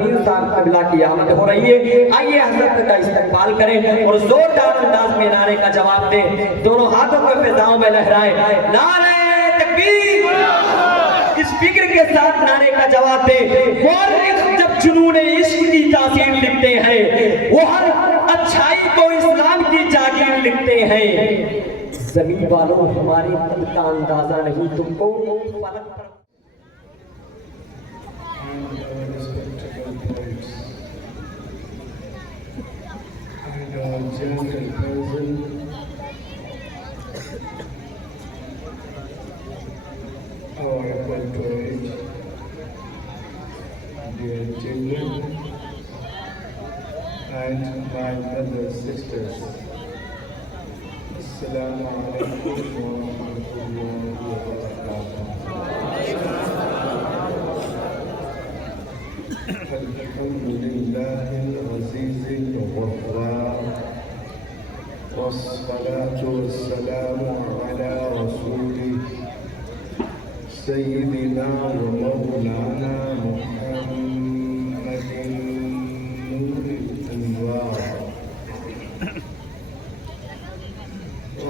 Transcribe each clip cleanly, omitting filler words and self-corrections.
मीर साहब कबीला की आमद हो रही है। आइए हजरत का इस्तकबाल करें और जोरदार अंदाज में नारे का जवाब दें। दोनों हाथों को फिजाओं में लहराएं, नारे तकबीर। इस फिक्र के साथ नारे का जवाब दें। मौलिक जब जुनूने इश्क की तासीर लिखते हैं, वो हर अच्छाई को इस्लाम की जागीर लिखते हैं। जमीन वालों हमारी कद का अंदाजा नहीं तुमको फलक पर। And my brothers, sisters, Assalamu alaikum wa rahmatullahi wa barakatuh. Alhamdulillahi al-azizi al-ghaffar, wassalatu wassalamu ala rasulih Sayyidina wa Mawlana Muhammadin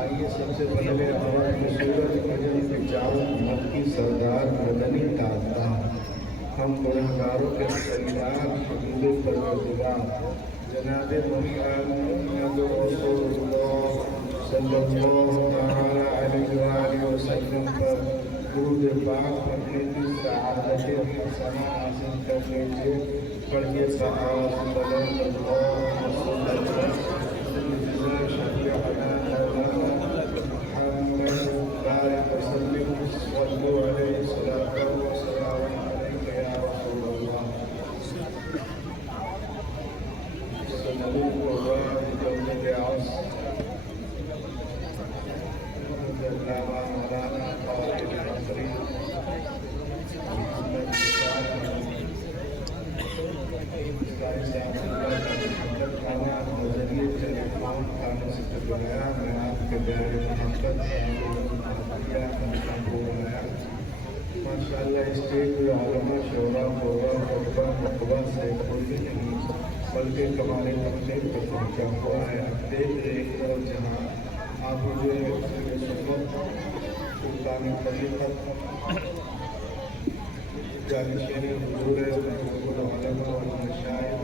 आइए सबसे पहले हमारे सूरज भजन के चारों मक्की सरदार मदनी ताता, हम गुनहगारों के सरदार हबीब परवरदिगार जनाब मुहम्मद रसूलुल्लाह सल्लल्लाहु अलैहि वसल्लम पर दुरूद पाक पढ़ने की सआदत हसना हासिल कर लीजिए। पढ़िए माशाअल्लाह स्टेज पे आलमा शोरा बोरा खुतबा मुतबा से कोई नहीं बल्कि कमाने अपने पे पहुँचा हुआ है। अब देख रहे हो जहाँ आप जो सुल्तान खलीफत जानिशेरी हुजूर उलमा और मशाइख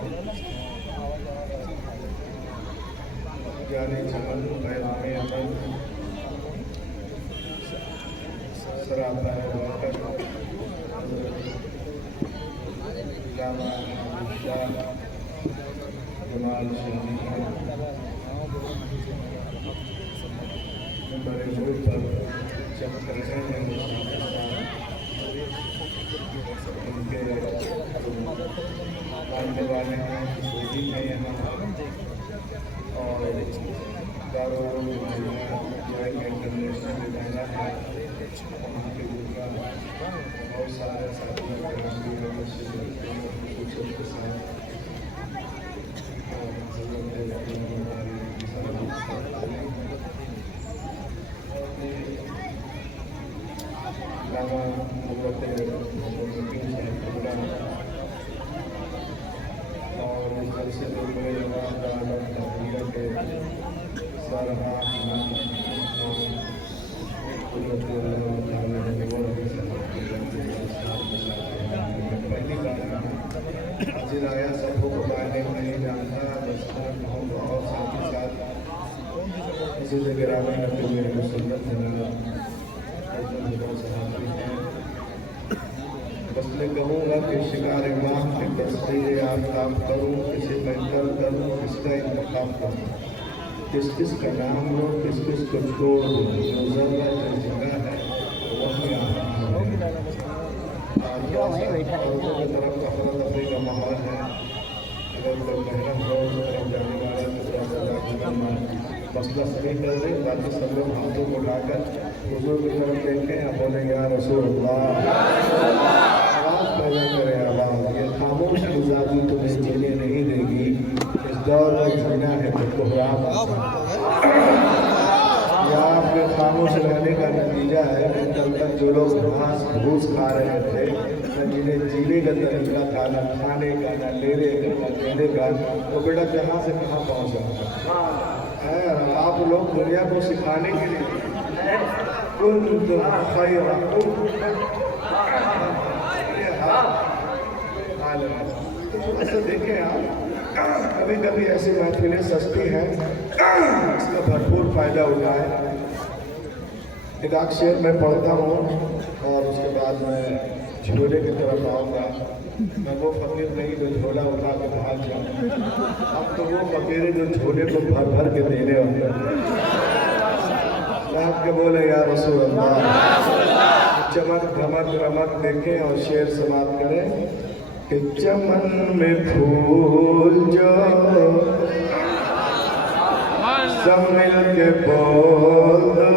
जाने चमन पैगामे अमल सराता है वाकर जामा शाह जमाल शाही बड़े जोर पर चमक रहे हैं उनके मानने वाले हैं सऊदी में यहाँ और दारुल इंटरनेशनल डिजाइनर है। बहुत सारे साथी के साथ पहली बार हाजिर आया, सबको बुलाने में नहीं जानता, दस्तार मोहब्बत और साथ ही साथ इसी से गिराने करते हुए सुन्नत बस मैं कहूँगा कि शिकार माह की तस्वीरें आफ्ताब करूँ, किसे बेहतर करूँ, किसका इंतखाब करूँ, किस किस का नाम लो, किस किस को छोड़ दो, जो ज़रूरत जगह है वही औरतों की तरफ अफरा तफरी का माहौल है। अगर कोई महरम हो तो तरफ जाने वाला दूसरा मसला सही कर दे, बाकी सब लोग हाथों को उठाकर हुजूर की तरफ देखें और बोले या रसूल अल्लाह, आवाज़ पैदा करें आवाज़। ये खामोश मिजाजी तुम्हें जीने नहीं देगी, इस दौर में जीना है तो कोहराम या आपके खामोश रहने का नतीजा है कि कल तक जो लोग घास भूस खा रहे थे, न जिन्हें जीने का तरीका था, न खाने का, न लेने का, न देने का, तो बेटा कहाँ से कहाँ पहुँच जाता है। आप लोग दुनिया को सिखाने के लिए ऐसे देखें आप, कभी कभी ऐसी महफिलें सस्ती हैं, इसका भरपूर फायदा उठाएं। एक आध शेर मैं पढ़ता हूँ और उसके बाद मैं झोले की तरफ आऊँगा। मैं वो फकीर नहीं जो झोला उठा के भाग जाऊँ, अब तो वो फकीर जो झोले को भर भर के देने होंगे। के बोले या रसूल अल्लाह, चमक धमक रमक देखें और शेर समाप्त करें कि चमन में फूल जो सब मिल के बोल दो,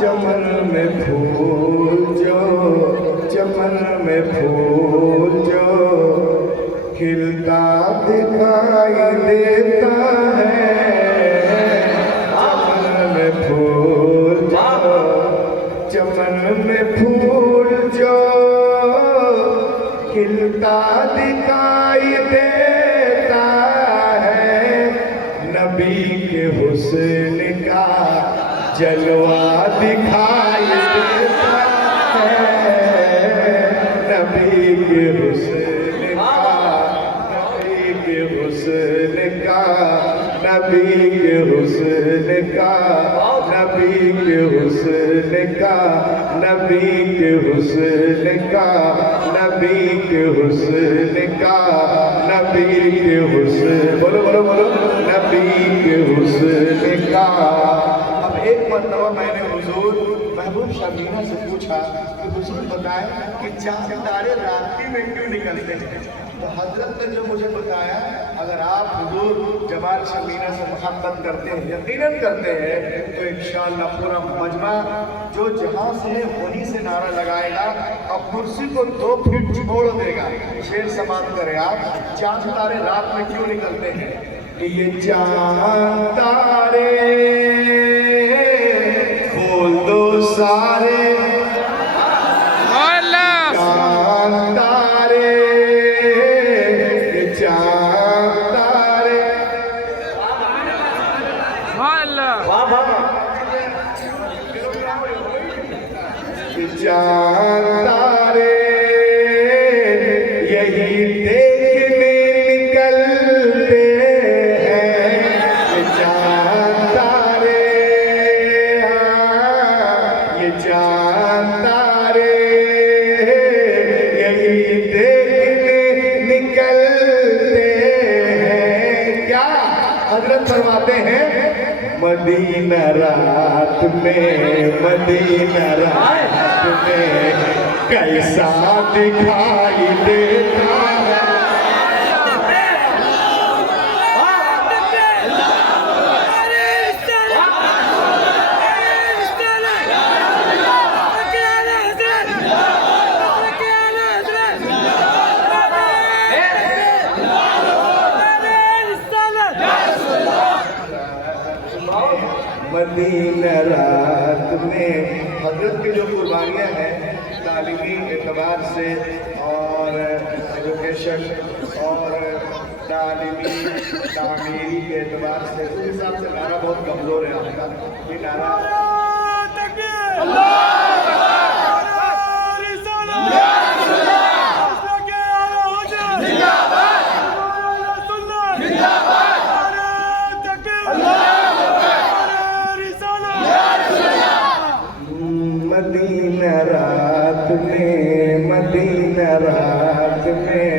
चमन में फूल जो, चमन में फूल जो खिलता दिखाई देता है, चमन में फूल जो, चमन में फूल जो खिलता दिखाई देता है, नबी के हुस्न का जलवा दिखाई देता है, नबी के हुस्न का, नबी के हुस्न का, नबी के हुस्न का, नबी के हुस्न का, नबी के हुस्न का, नबी के हुस्न का, नबी के हुस्न, बोलो बोलो बोलो, नबी के हुस्न का। अब एक मरतबा मैंने हुजूर महबूब शमीना से पूछा कि हुजूर बताएं कि चांद तारे रात्रि में क्यों निकलते हैं? तो हजरत ने जो मुझे बताया, अगर आप हुजूर जमाल शमीना से मोहब्बत करते हैं, यकीनन करते हैं, तो इंशाअल्लाह पूरा मजमा जो जहां से है वहीं से नारा लगाएगा और कुर्सी को 2 फीट छोड़ देगा। शेर समाप्त करें आप, चांद तारे रात में क्यों निकलते हैं? कि ये चांद तारे बोल दो सारे, चांद तारे, चांद तारे, चांद तारे यही देखने निकलते हैं, चांद तारे, ये चांद तारे यही देखने निकलते हैं। क्या हजरत फरमाते हैं, मदीना रात में, मदीना रात में कैसा दिखाई देता है, मदीना रात में। हजरत की जो कुर्बानियाँ हैं तालीमी एतबार से और एजुकेशन और तालीमी तामीरी के एतबार से उस हिसाब से नारा बहुत कमजोर है आपका। ये नारा मदीना रात में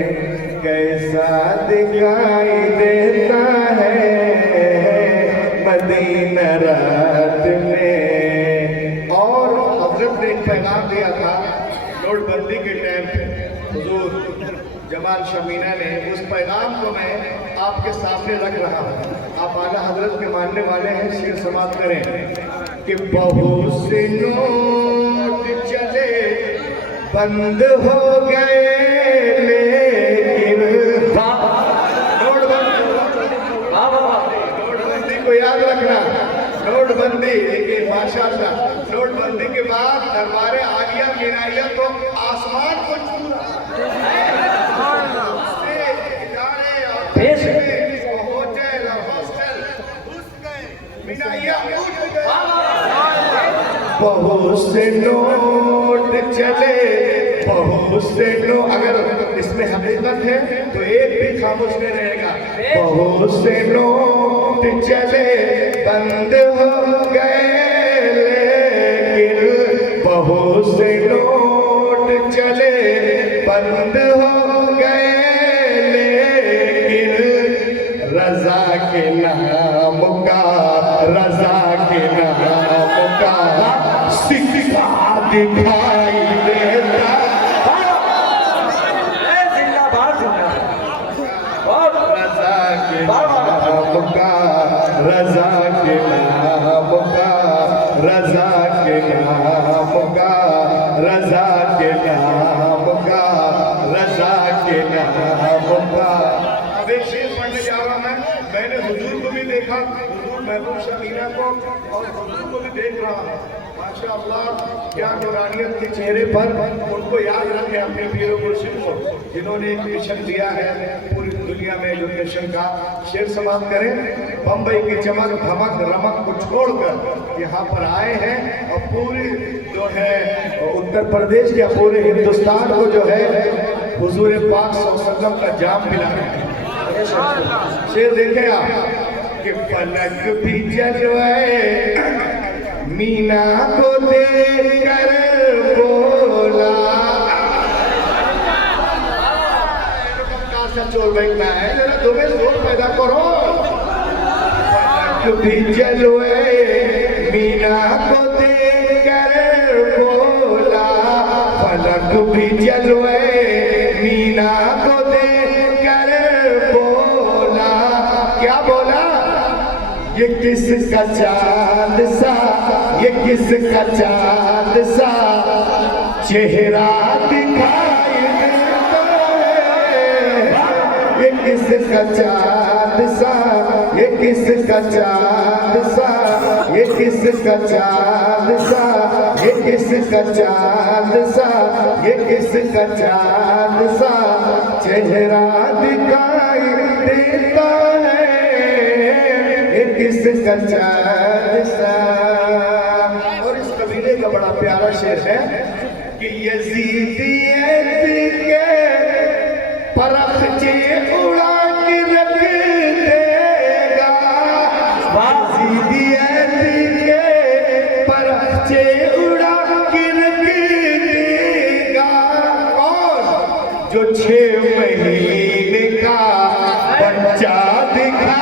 कैसा दिखाई देता है, मदीना रात में। और हजरत ने एक पैगाम दिया था नोटबंदी के टाइम पे, हुजूर जमाल शमीना ने, उस पैगाम को मैं आपके सामने रख रहा हूँ। आप आला हजरत के मानने वाले हैं, शेर समाप्त करें कि बहुत से नोट चले बंद हो गए, लेकिन नोटबंदी को याद रखना, नोटबंदी। देखिए माशाअल्लाह, नोटबंदी के बाद दरबार आलिया मीनाइया तो आसमान को छू रहा बहुत से नोट चले, बहुत से नोट। अगर इसमें हकीकत है तो एक भी खामोश नहीं रहेगा। बहुत से नोट चले बंद हो गए, लेकिन बहुत से नोट चले बंद हो गए, लेकिन रजा के नाम का, रजा के नाम का सिक्का दिखाई देता। रजा के नाम का, रजा के नाम का, रजा के नाम का, रजा के नाम का, रजा के नाम का। अब एक शेर पढ़ने जा रहा मैं। मैंने हुजूर को भी देखा, हुजूर महबूब शमीना को, और हुजूर को भी देख रहा हूँ। माशाअल्लाह, क्या नूरानियत के चेहरे पर। उनको याद रखें, अपने पीर मुर्शिद को, जिन्होंने एक मिशन दिया है पूरी दुनिया में एजुकेशन का। शेर समाप्त करें। बम्बई की चमक धमक रमक को छोड़कर यहाँ पर आए हैं, और पूरी जो है उत्तर प्रदेश या पूरे हिंदुस्तान को जो है हुजूर पाक सल्लल्लाहु अलैहि वसल्लम का जाम मिला है। शेर देखे आप कि फलक भी जलवाए, मीना को देखकर बोला। चोर बैठना है, जरा तुम्हें जोर पैदा करो। फलक भी जलवाए, मीना को देखकर बोला। फलक भी जलवाए, मीना को देखकर बोला। क्या बोला? ये किसका चांद सा, ये किसका चांद सा चेहरा दिखाई देता है। ये किसका चांद सा, ये किसका चांद सा, ये किसका चांद सा, ये किसका चांद सा, ये किसका चांद सा चेहरा दिखाई देता है। किसका चांद सा। और इस कबीले का बड़ा प्यारा शेर है कि यजीदियत के परखचे उड़ा के रख देगा। यजीदियत के परखचे उड़ा के रख देगा। कौन? जो 6 महीने का बच्चा दिखा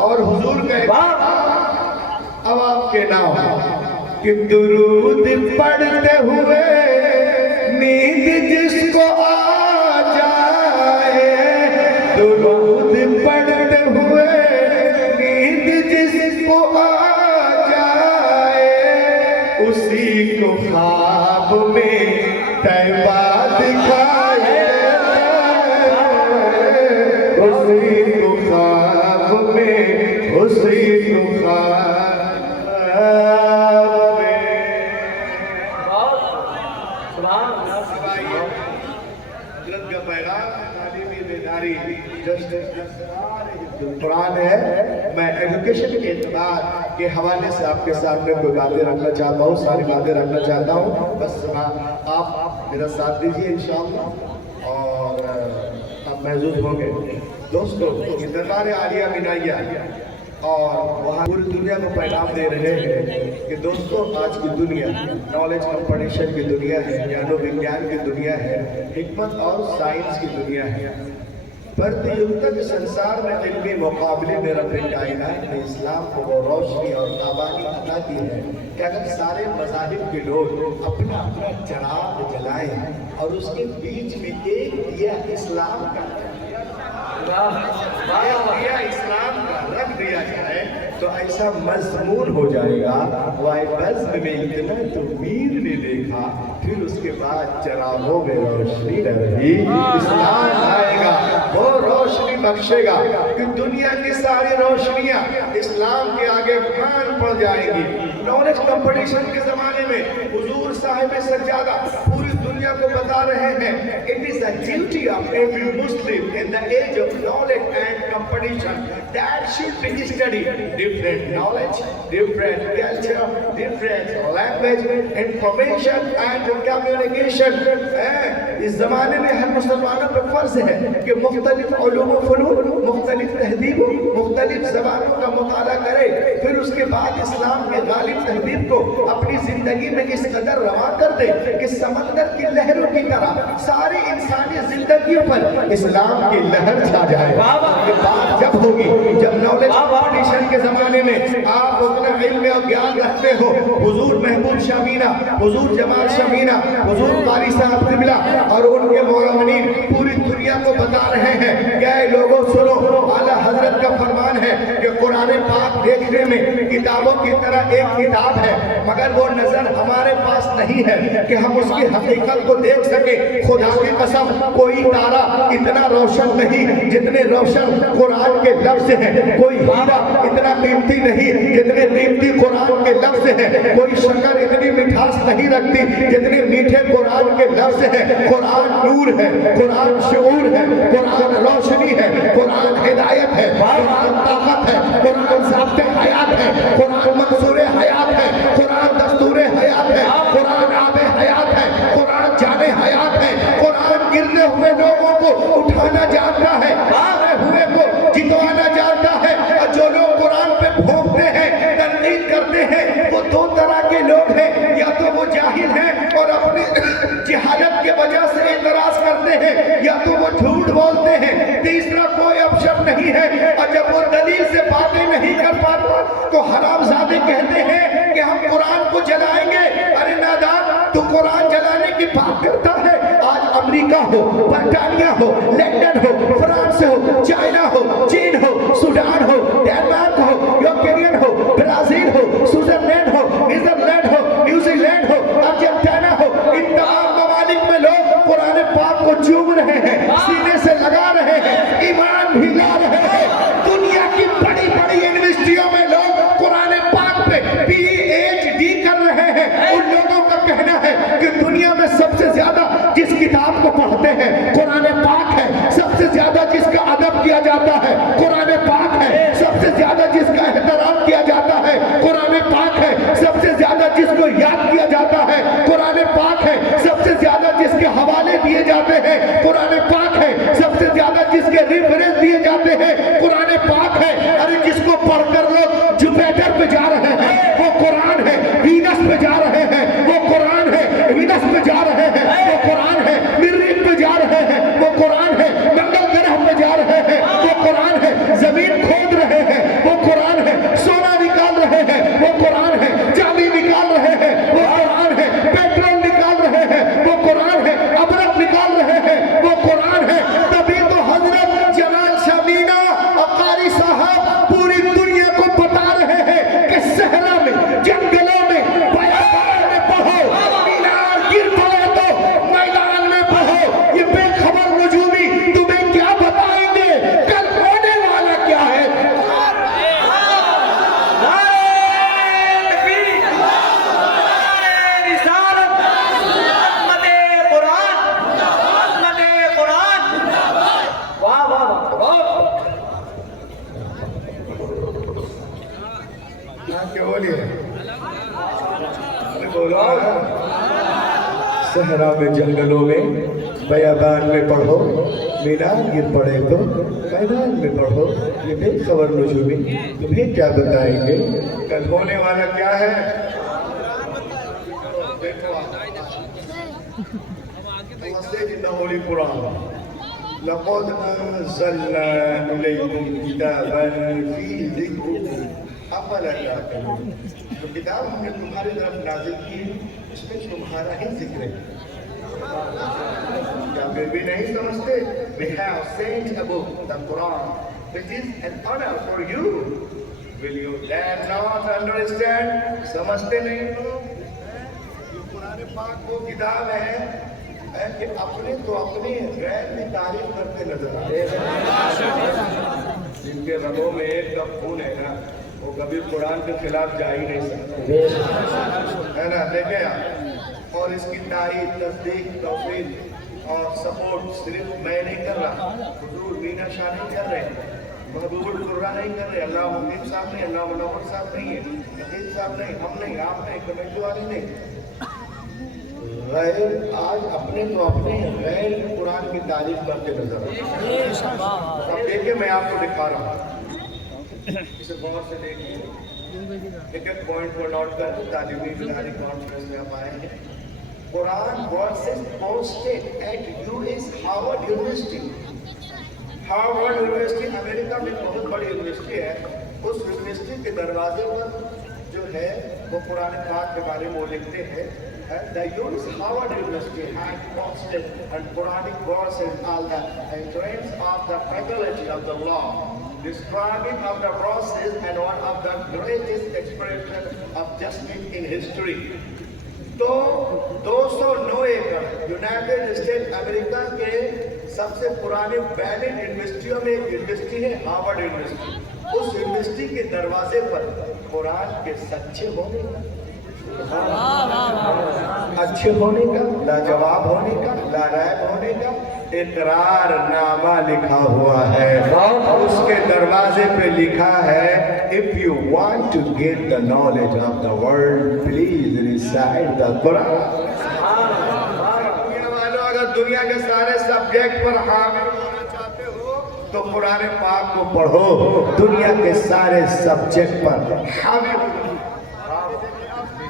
और हुजूर के अब आपके नाम कि दुरूद पढ़ते हुए नींद जिसको आ जाए, दुरूद पढ़ते हुए नींद जिसको आ जाए, उसी को ख्वाब में तैबा दिखाए, उसी को ख्वाब में, उसी को ख्वाब में। हजरत का पैगाम तालीमी बेदारी जो कुरान है, मैं एजुकेशन के एतबार के हवाले से आपके सामने कोई बातें रखना चाहता हूँ, सारी बातें रखना चाहता हूँ। बस आप मेरा साथ दीजिए इंशाअल्लाह और आप महजूद होंगे। दोस्तों, ये दरबार आलिया मिनाइया और वहाँ पूरी दुनिया को पैगाम दे रहे हैं कि दोस्तों, आज की दुनिया नॉलेज कंपटीशन की दुनिया है, ज्ञानो विज्ञान की दुनिया है, हिकमत और साइंस की दुनिया है। प्रतियोगिता के संसार में इल्मी मुकाबले में रब कायनात ने इस्लाम को वो रोशनी और ताबानी अता की है कि अगर सारे मज़ाहिब के लोग अपना अपना चिराग जलाएं और उसके बीच में एक दिया इस्लाम का इस्लाम का रख दिया जाए तो ऐसा मजमून हो जाएगा, वाई बज़्म में इतना तो मीर ने देखा, फिर उसके बाद चरागों में रोशनी न रही। इस्लाम आएगा, वो रोशनी बख्शेगा कि दुनिया की सारी रोशनियां इस्लाम के आगे मान पड़ जाएंगी। नॉलेज कंपटीशन के जमाने में हुजूर साहिब सज्जादा पूरी दुनिया को बता रहे हैं, it is the duty of every Muslim in the age of knowledge and competition that should be study different knowledge, different culture, different language, information and communication। इस जमाने में हर मुसलमानों पर फर्ज है कि मुख्तलिफ उलूम व फनून, मुख्तलिफ तहजीब, मुख्तलिफ ज़बानों का मुताला करे, फिर उसके बाद इस्लाम के गालिब तहजीब को अपनी जिंदगी में इस कदर रवा कर दे कि समंदर की लहरों की तरह सारी इंसानी जिंदगियों पर इस्लाम की लहर छा जाए। ये बात जब होगी जब नॉलेज कंपटीशन के जमाने में आप उतना इल्म और ज्ञान रखते हो। हुजूर महबूब शमीना, हुजूर जमाल शमीना, हुजूर कारी साहब क़िबला और उनके मोमिनीन पूरी दुनिया को बता रहे हैं कि ऐ लोगों सुनो, आला हजरत का फरमान है कि कुरान पाक देखने में किताबों की तरह एक किताब है, मगर वो नजर हमारे पास नहीं है कि हम उसकी हकीकत को देख सके। खुदा की कसम, कोई तारा इतना रोशन नहीं जितने रोशन कुरान के लफ्ज़ हैं, कोई हीरा इतना कीमती नहीं जितने कीमती कुरान के लफ्ज़ हैं, कोई शक्कर इतनी मिठास नहीं रखती जितने मीठे कुरान के लफ्ज़ हैं। कुरान नूर है, कुरान शऊर है, कुरान रोशनी है, कुरान हिदायत है, कुरान ताकत है, कुरान ज़ाब्ते हयात है, कुरान मंसूरे हयात है, कुरान दस्तूरे हयात है, कुरान आबे हयात है, कुरान जाने हयात है, कुरान गिरने हुए लोगों को उठाना जानता है, हारे हुए को जितवाना जानता है। और जो लोग कुरान पे भोंकते हैं, तनकीद करते हैं, वो दो तरह के लोग हैं, या तो वो जाहिल हैं और अपनी जहालत के वजह से एतराज करते हैं, या तो वो झूठ बोलते हैं, तीसरा कोई ऑप्शन नहीं है। और जब वो दलील से बातें नहीं कर पाता तो हरामजादे कहते हैं कि हम कुरान को जलाएंगे। अरे नादान, तू कुरान जलाने की बात करता है? आज अमेरिका हो, बर्तानिया हो, लंदन हो, फ्रांस हो, चाइना हो, चीन हो, सूडान हो, डेनमार्क हो, यूक्रेन हो, ब्राजील हो, स्विट्जरलैंड हो, नीदरलैंड हो, न्यूजीलैंड हो, अर्जेंटीना हो, इन तमाम ममालिक में लोग कुरान पाक को चूम रहे हैं, सीने से लगा रहे हैं, ईमान भी ला रहे हैं। दुनिया की बड़ी बड़ी यूनिवर्सिटियों में लोग कुरान पाक पे PhD कर रहे हैं। उन लोगों का कहना है कि दुनिया में सबसे ज्यादा जिस किताब को पढ़ते हैं कुरान पाक है, सबसे ज्यादा जिसका अदब किया जाता है कुरान पाक है, सबसे ज्यादा जिसका एहतराम किया जाता है कुरान पाक है, सबसे ज्यादा जिसको याद किया जाता है कुरान पाक है, सबसे ज्यादा जिसके हवाले दिए जाते हैं कुरान पाक है, सबसे ज्यादा जिसके रेफरेंस दिए जाते हैं कुरान पाक है। अरे जिसको पढ़कर लोग जुपिटर पे जा रहे हैं वो कुरान है, वीनस पे जा रहे हैं वो कुरान है, वीनस पे जा रहे हैं वो कुरान है, मरीख पे जा रहे हैं वो कुरान है, मंगल ग्रह पे जा रहे हैं वो कुरान है, जमीन खोद रहे हैं वो कुरान क्या बोलिए? बोलो। सहरा में जंगलों में बयाबान में पढ़ो, मीनार गिर पड़े तो मैदान में पढ़ो, ये बेखबर नजूमी तुम्हें क्या बताएंगे कल होने वाला क्या है। लक़द अंज़लना इलैकुम किताबन फ़ीही ज़िक्रुकुम अफ़ला ताक़िलून। जो किताब हमने तुम्हारी तरफ नाज़िल की उसमें तुम्हारा ही जिक्र है, क्या फिर भी नहीं समझते? We have sent a book, the Quran, which is an honor for you. Will you dare not understand? समझते नहीं लोग? ये कुरान पाक वो किताब है कि अपने तो अपने गैर की तारीफ करते नजर आते हैं। जिनके रगों में एक कप खून है ना, वो कभी कुरान के खिलाफ जा ही नहीं सकते, है ना? देखे आप। और इसकी तारीफ, तस्दीक, तौफीक और सपोर्ट सिर्फ मैं नहीं कर रहा, हुजूर मीना शाह नहीं कर रहे, महबूबुल कुर्रा नहीं कर रहे, अल्लाह मुकीम साहब नहीं, अल्लाह मुनव्वर साहब नहीं है, नकीब साहब नहीं, हम नहीं, आप नहीं, कमेटी वाले नहीं। गैर आज अपने तो अपने गैर कुरान की तारीफ करते नजर अब देखिए, मैं आपको दिखा रहा हूँ, इसे गौर से देखिए, एक एक पॉइंट को नोट कर तालीमी बिलारी कॉन्फ्रेंस में हम आए हैं। Quran versus posted at US Harvard university. Harvard university America में बहुत बड़ी यूनिवर्सिटी है। उस यूनिवर्सिटी के दरवाजे पर जो है वो कुरान पाक के बारे में वो लिखते हैं। The US Harvard University had posted and Quranic verses on the entrance of the faculty of the law, describing of the process and one of the greatest expression of justice in history. तो 209 एकड़ United state America के सबसे पुराने valid यूनिवर्सिटियों में एक university है Harvard university. उस university के दरवाजे पर कुरान के सच्चे होने का, अच्छे होने का, लाजवाब होने का, लारायब होने का इकरारनामा लिखा हुआ है। और उसके दरवाजे पे लिखा है, if you want to get the knowledge of the world please recite the Quran. दुनिया वालों, अगर दुनिया के सारे सब्जेक्ट पर हावी होना चाहते हो तो कुरान पाक को पढ़ो। दुनिया के सारे सब्जेक्ट पर हावी हो।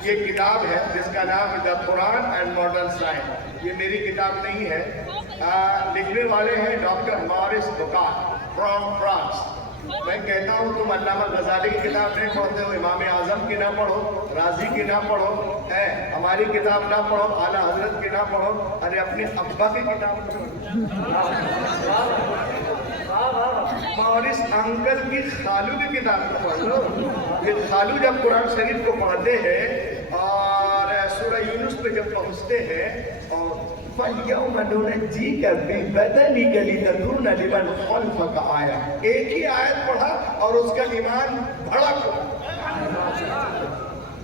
ये किताब है जिसका नाम है the Quran and modern science. ये मेरी किताब नहीं है, लिखने वाले हैं डॉक्टर मॉरिस बुकार फ्रॉम फ्रांस। मैं कहता हूँ तुम अल्लामा गजाली की किताब नहीं पढ़ते हो, इमाम आजम की ना पढ़ो, राजी की ना पढ़ो, है हमारी किताब ना पढ़ो, आला हजरत की ना पढ़ो, अरे अपने अब्बा की किताब पढ़ो, मॉरिस अंकल की खालू की किताब को पढ़ लो। ये खालू जब कुरान शरीफ को पढ़ते हैं और सूरह यूनुस पे जब पहुँचते हैं और जी का आया, एक ही आयत पढ़ा और उसका ईमान भड़क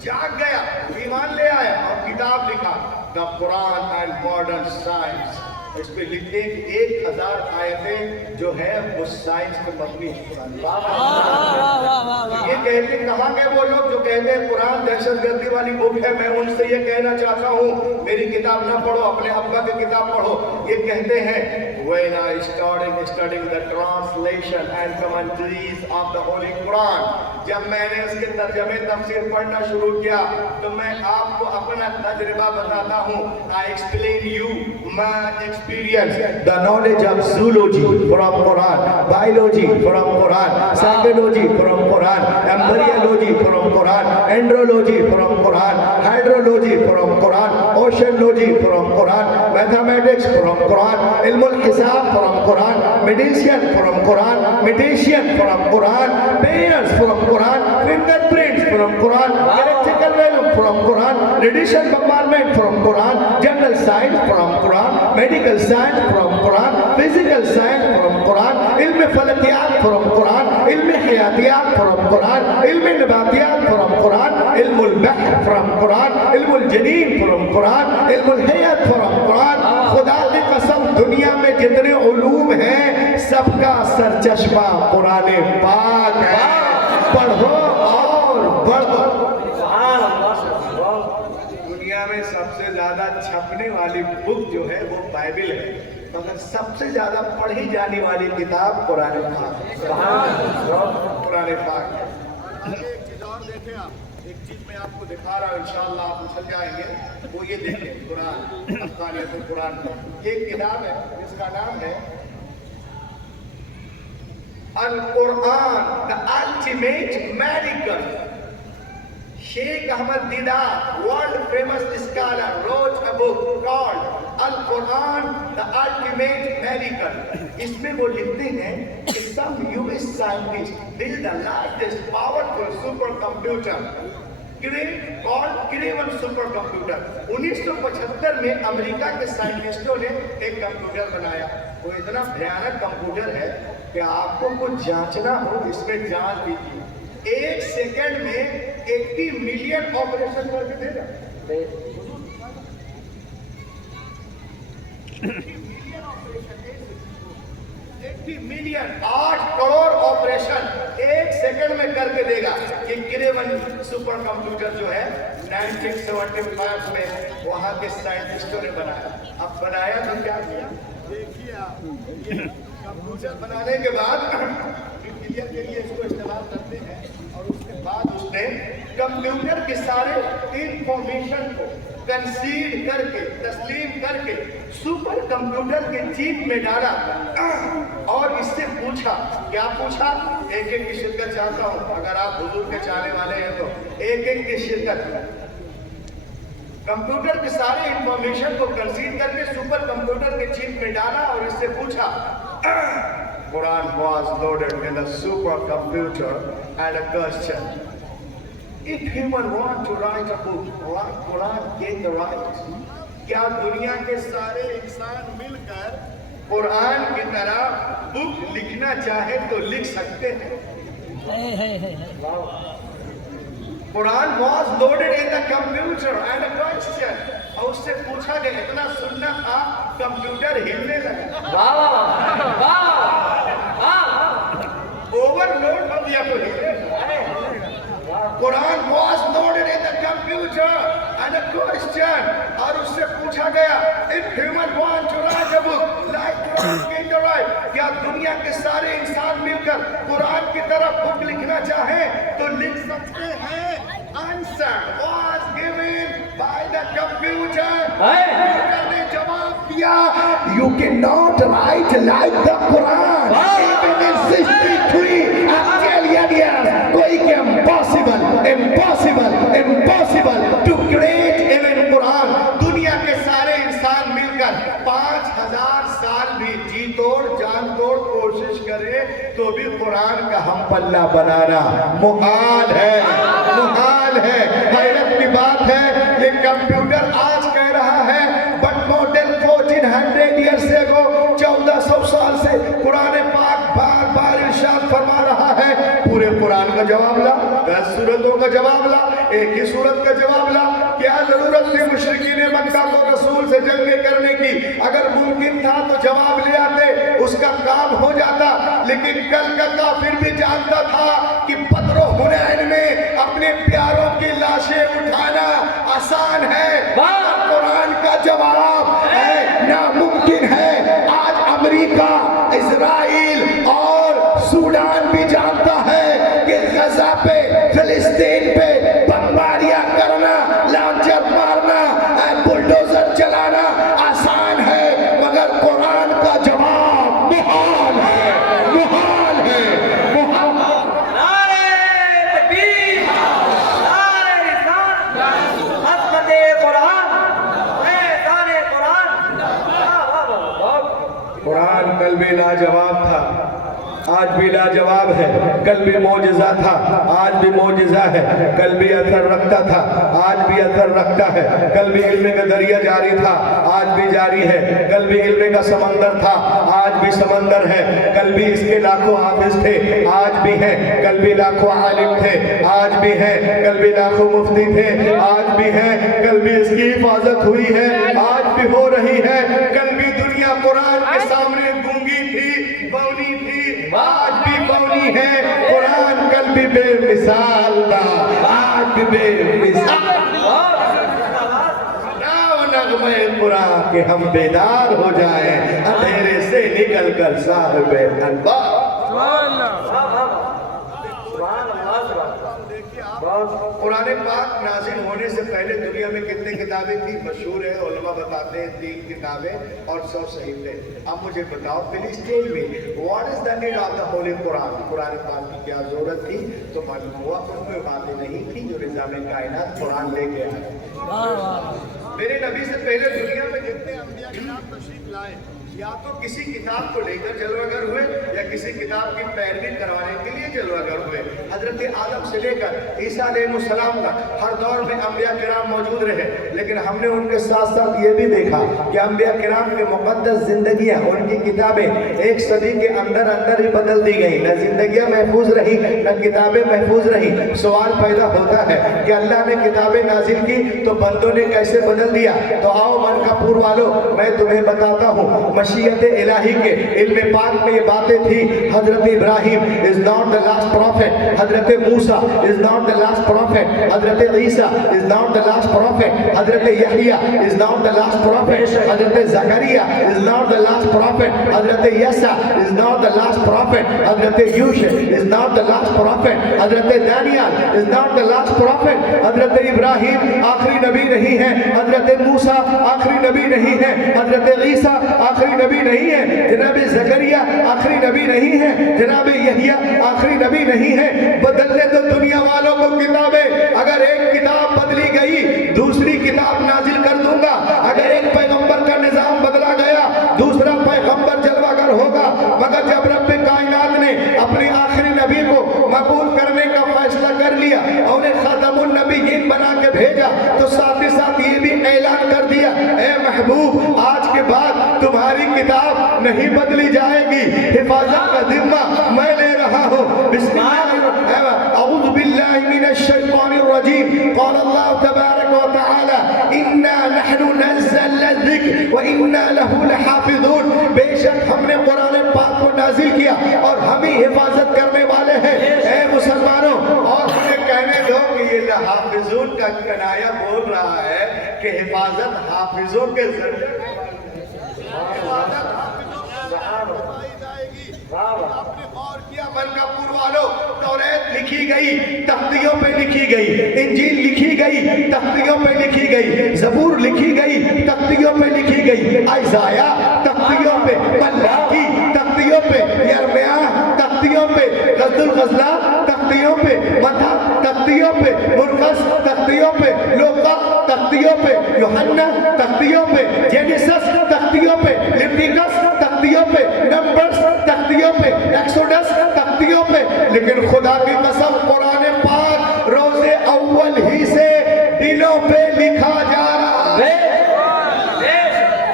जाग गया, ईमान ले आया और किताब लिखा the Quran and modern science. इस पे लिखते 1000 आयतें जो है वो साइंस पे मबनी है। ये कहते कहाँ गए वो लोग जो कहते हैं कुरान दहशतगर्दी वाली बुक है? मैं उनसे ये कहना चाहता हूँ मेरी किताब ना पढ़ो, अपने अब्बा की किताब पढ़ो। ये कहते हैं when I started studying the translation and commentaries of the Holy Quran, जब मैंने उसके तर्जमे तफसीर पढ़ना शुरू किया तो मैं आपको अपना तजुर्बा बताता हूँ। I explain you my experience, the knowledge of zoology from Quran, biology from Quran, psychology from Quran, embryology from Quran, andrology from Quran, hydrology from Quran, oceanology from Quran, mathematics from Quran, ilmul hisab from Quran, medicine from Quran, meditation from Quran, prayers from Quran, fingerprints from Quran, electrical valve from Quran, radiation bombardment from Quran, general science from Quran, medical science from Quran, physical science from Quran, ilm falakiyat from Quran, ilm hayatiyat from Quran, ilm nabatiyat from Quran, ilmul bahr from Quran, ilmul janeen from Quran, ilmul hayat from Quran। खुदा की कसम दुनिया में जितने उलूम हैं सबका सरचश्मा कुरान पाक है। पढ़ो और बढ़ सुभान अल्लाह। दुनिया में सबसे ज्यादा छपने वाली बुक जो है वो बाइबल है, मगर सबसे ज्यादा पढ़ी जाने वाली किताब कुरान पाक है। कुरान पाक है। एक चीज और देखें आप, एक चीज मैं आपको दिखा रहा हूँ, इंशाअल्लाह आप उछल जाएंगे। वो ये देखें, कुरान अफ़गानियत कुरान का एक किताब है जिसका नाम है Al Quran the ultimate medical. Sheikh Ahmad Didat, world famous scholar, wrote a book called Al-Quran, the Ultimate Miracle. इसमें वो लिखते हैं कि some US scientists build the largest powerful supercomputer called Craven supercomputer. 1975 में अमेरिका के साइंटिस्टों ने एक computer बनाया। वो इतना भयानक कंप्यूटर है कि आपको कुछ जांचना हो, इसमें जांच दीजिए। 1 सेकंड में 80 मिलियन ऑपरेशन करके देगा। 80 मिलियन 8 करोड़ ऑपरेशन 1 सेकंड में करके देगा। ये क्रेवन सुपर कंप्यूटर जो है 1975 में वहां के साइंटिस्टों ने बनाया। अब बनाया तो क्या किया, देखिए आप, कंप्यूटर बनाने के बाद क्लियर के लिए इसको इस्तेमाल करते हैं और उसके बाद उसने कंप्यूटर के सारे इंफॉर्मेशन को कंसीड करके तस्लीम करके सुपर कंप्यूटर के चिप में डाला और इससे पूछा, क्या पूछा, एक एक की शिरकत चाहता हूं, अगर आप हुजूर के चाहने वाले हैं तो एक एक की शिरकत। कंप्यूटर के सारे इंफॉर्मेशन को कंसीड करके सुपर कंप्यूटर के चिप में डाला और इससे पूछा, Quran was loaded in a supercomputer and a question. If human want to write a book, what Quran get the right? क्या दुनिया के सारे इंसान मिलकर कुरान की तरह बुक लिखना चाहे तो लिख सकते हैं? Quran was loaded in the computer and a question. और उससे पूछा गया, इतना सुनना था कंप्यूटर हिलने लगा। ओवरलोड हो गया तो हिले। Quran was loaded in the computer and a question, और उससे पूछा गया, if human want to write a book like Quran get the right, क्या दुनिया के सारे इंसान मिलकर कुरान की तरह बुक लिखना चाहे तो लिख सकते हैं? Answer was given by the computer. Computer ने जवाब दिया, you cannot write like the Quran. Even in 63 Italian years, कोई के impossible to create even Quran. दुनिया के सारे इंसान मिलकर 5000 साल भी जी तोड़ जान तोड़ कोशिश करे तो भी कुरान का हम पल्ला बनाना मुहाल है, मुहाल है। हैरत की बात है, ये कंप्यूटर आज कह रहा है, but more than 1400 years ago, 1400 साल से कुरान पाक बार बार इरशाद फरमा रहा है, पूरे कुरान का जवाब ला, 10 सूरतों का जवाब ला, एक ही सूरत का जवाब ला। क्या जरूरत थी मुशरिकीन मक्का को रसूल से जंगे करने की? अगर मुमकिन था तो जवाब ले आते, उसका काम हो जाता। लेकिन कल का काफिर भी जानता था कि पत्थरों हुनैन में अपने प्यारों की लाशें उठाना आसान है, कुरान का जवाब है नामुमकिन है। आज अमेरिका, इजराइल और सूडान भी जानता है कि गजा पे, फिलिस्तीन पे बमबारियां करना, लांचर मारना, बुलडोजर चलाना आसान है, मगर कुरान का जवाब मुहाल है, मुहाल है, मुहाल। नारे तकबीर, नारे रिसालत, हज़रते कुरान, फैज़ाने कुरान। कुरान कल भी लाजवाब था, आज भी लाजवाब है। कल भी मौजज़ा था, आज भी मौजज़ा है। कल भी असर रखता था, आज भी असर रखता है। कल भी इल्म का दरिया जारी था, आज भी जारी है। कल भी इल्म का समंदर था, आज भी समंदर है। कल भी इसके लाखों हाफिज थे, आज भी हैं। कल भी लाखों आलिम थे, आज भी हैं। कल भी लाखों मुफ्ती थे, आज भी हैं। कल भी इसकी हिफाजत हुई है, आज भी हो रही है। कल भी दुनिया कुरान के सामने गूंगी थी, बौनी थी, आज भी बौनी है। कुरान कल भी बेमिसाल बा, आज भी बेमिसाल। नगमे कुरान के हम बेदार हो जाए, अंधेरे से निकल कर साहिब अनवार। कुरान पाक नाजिल होने से पहले दुनिया में कितनी किताबें थी? मशहूर है, उलमा बताते हैं 3 किताबें और 100 सहीफे। अब मुझे बताओ please tell me what is the need of the holy Quran? कुरान पाक की क्या जरूरत थी? तो मालूम हुआ उसमें बातें नहीं थी जो निज़ाम कायनात कुरान लेके आए। मेरे नबी से पहले दुनिया में जितने अंबिया किताब तशरीफ लाए, या तो किसी किताब को लेकर जलवागर हुए या किसी किताब की पैरवी करवाने के लिए जलवागर हुए। हजरत आदम से लेकर ईसा अलैहिस्सलाम तक हर दौर में अंबिया किराम मौजूद रहे, लेकिन हमने उनके साथ साथ ये भी देखा कि अंबिया किराम के मुक़द्दस जिंदगियां, उनकी किताबें एक सदी के अंदर अंदर ही बदल दी गई। न जिंदगियां महफूज रही, न किताबें महफूज रही। सवाल पैदा होता है कि अल्लाह ने किताबें नाजिल की तो बंदों ने कैसे बदल दिया? तो आओ मनकापुर वालों, मैं तुम्हें बताता हूँ। मशीयत इलाही के इल्म पाक में ये बातें थी। Hazrat Ibrahim is not the last prophet, Hazrat Musa is not the last prophet, Hazrat Isa is not the last prophet, Hazrat Yahya is not the last prophet, Hazrat Zakariya is not the last prophet, Hazrat Yasa is not the last prophet, Hazrat Yusuf is not the last prophet, Hazrat Daniyal is not the last prophet, Hazrat Ibrahim आखिरी नबी नहीं है, हजरत मूसा आखिरी नबी नहीं है, हजरत ईसा आखिरी नबी नहीं है, जनाब जकरिया आखिरी नबी नहीं है, जनाब यहया आखिरी नबी नहीं है। बदलने तो दुनिया वालों को किताबें, अगर एक किताब बदली गई दूसरी किताब नाजिल कर दूंगा। अगर एक पैगंबर का निजाम बदला गया दूसरा पैगंबर जलवागर होगा। मगर जब रब कायनात ने अपने आखिरी नबी को मकबूल करने का फैसला कर लिया और उन्हें खातमुन नबीयीन बना के भेजा, तो साथ ही साथ ये भी ऐलान कर दिया, ए महबूब आज के बाद तुम्हारी किताब नहीं बदली जाएगी, हिफाजत का जिम्मा मैं ले रहा हूँ। अऊज़ु बिल्लाहि मिनश शैतानिर रजीम। क़ाल अल्लाह तबारक व तआला इन्ना नहनु नज़्ज़लना ज़िक्र व इन्ना लहु लहाफ़िज़ून। बेशक हमने कुरान पाक को नाजिल किया और हम ही हिफाजत करने वाले हैं। ऐ मुसलमानों, और मुझे कहने दो कि ये लहाफ़िज़ून का कनाया बोल रहा है कि हिफाजत हाफिजों के जरिए आपने गौर किया मनकापुर वालों? तौरात लिखी गई तख्तियों पे लिखी गई, इंजील लिखी गई तख्तियों पे लिखी गई, ज़बूर लिखी गई तख्तियों पे लिखी गई, इज़ाया तख्तियों पे, मलाकी तख्तियों पे, यर्मिया तख्तियों पे, गज़ुल गज़ला तख्तियों पे, मथा तख्तियों पे, मुरक़स तख्तियों पे, लूका तख्तियों पे, यूहन्ना तख्तियों पे, जेनेसिस तख्तियों पे, लेविटिकस तख्तियों पे, नंबर्स तख्तियों पे, एक्सोडस तख्तियों पे। लेकिन खुदा की कसम कुरान पाक रोज़े अव्वल ही से दिलों पे लिखा जा रहा है।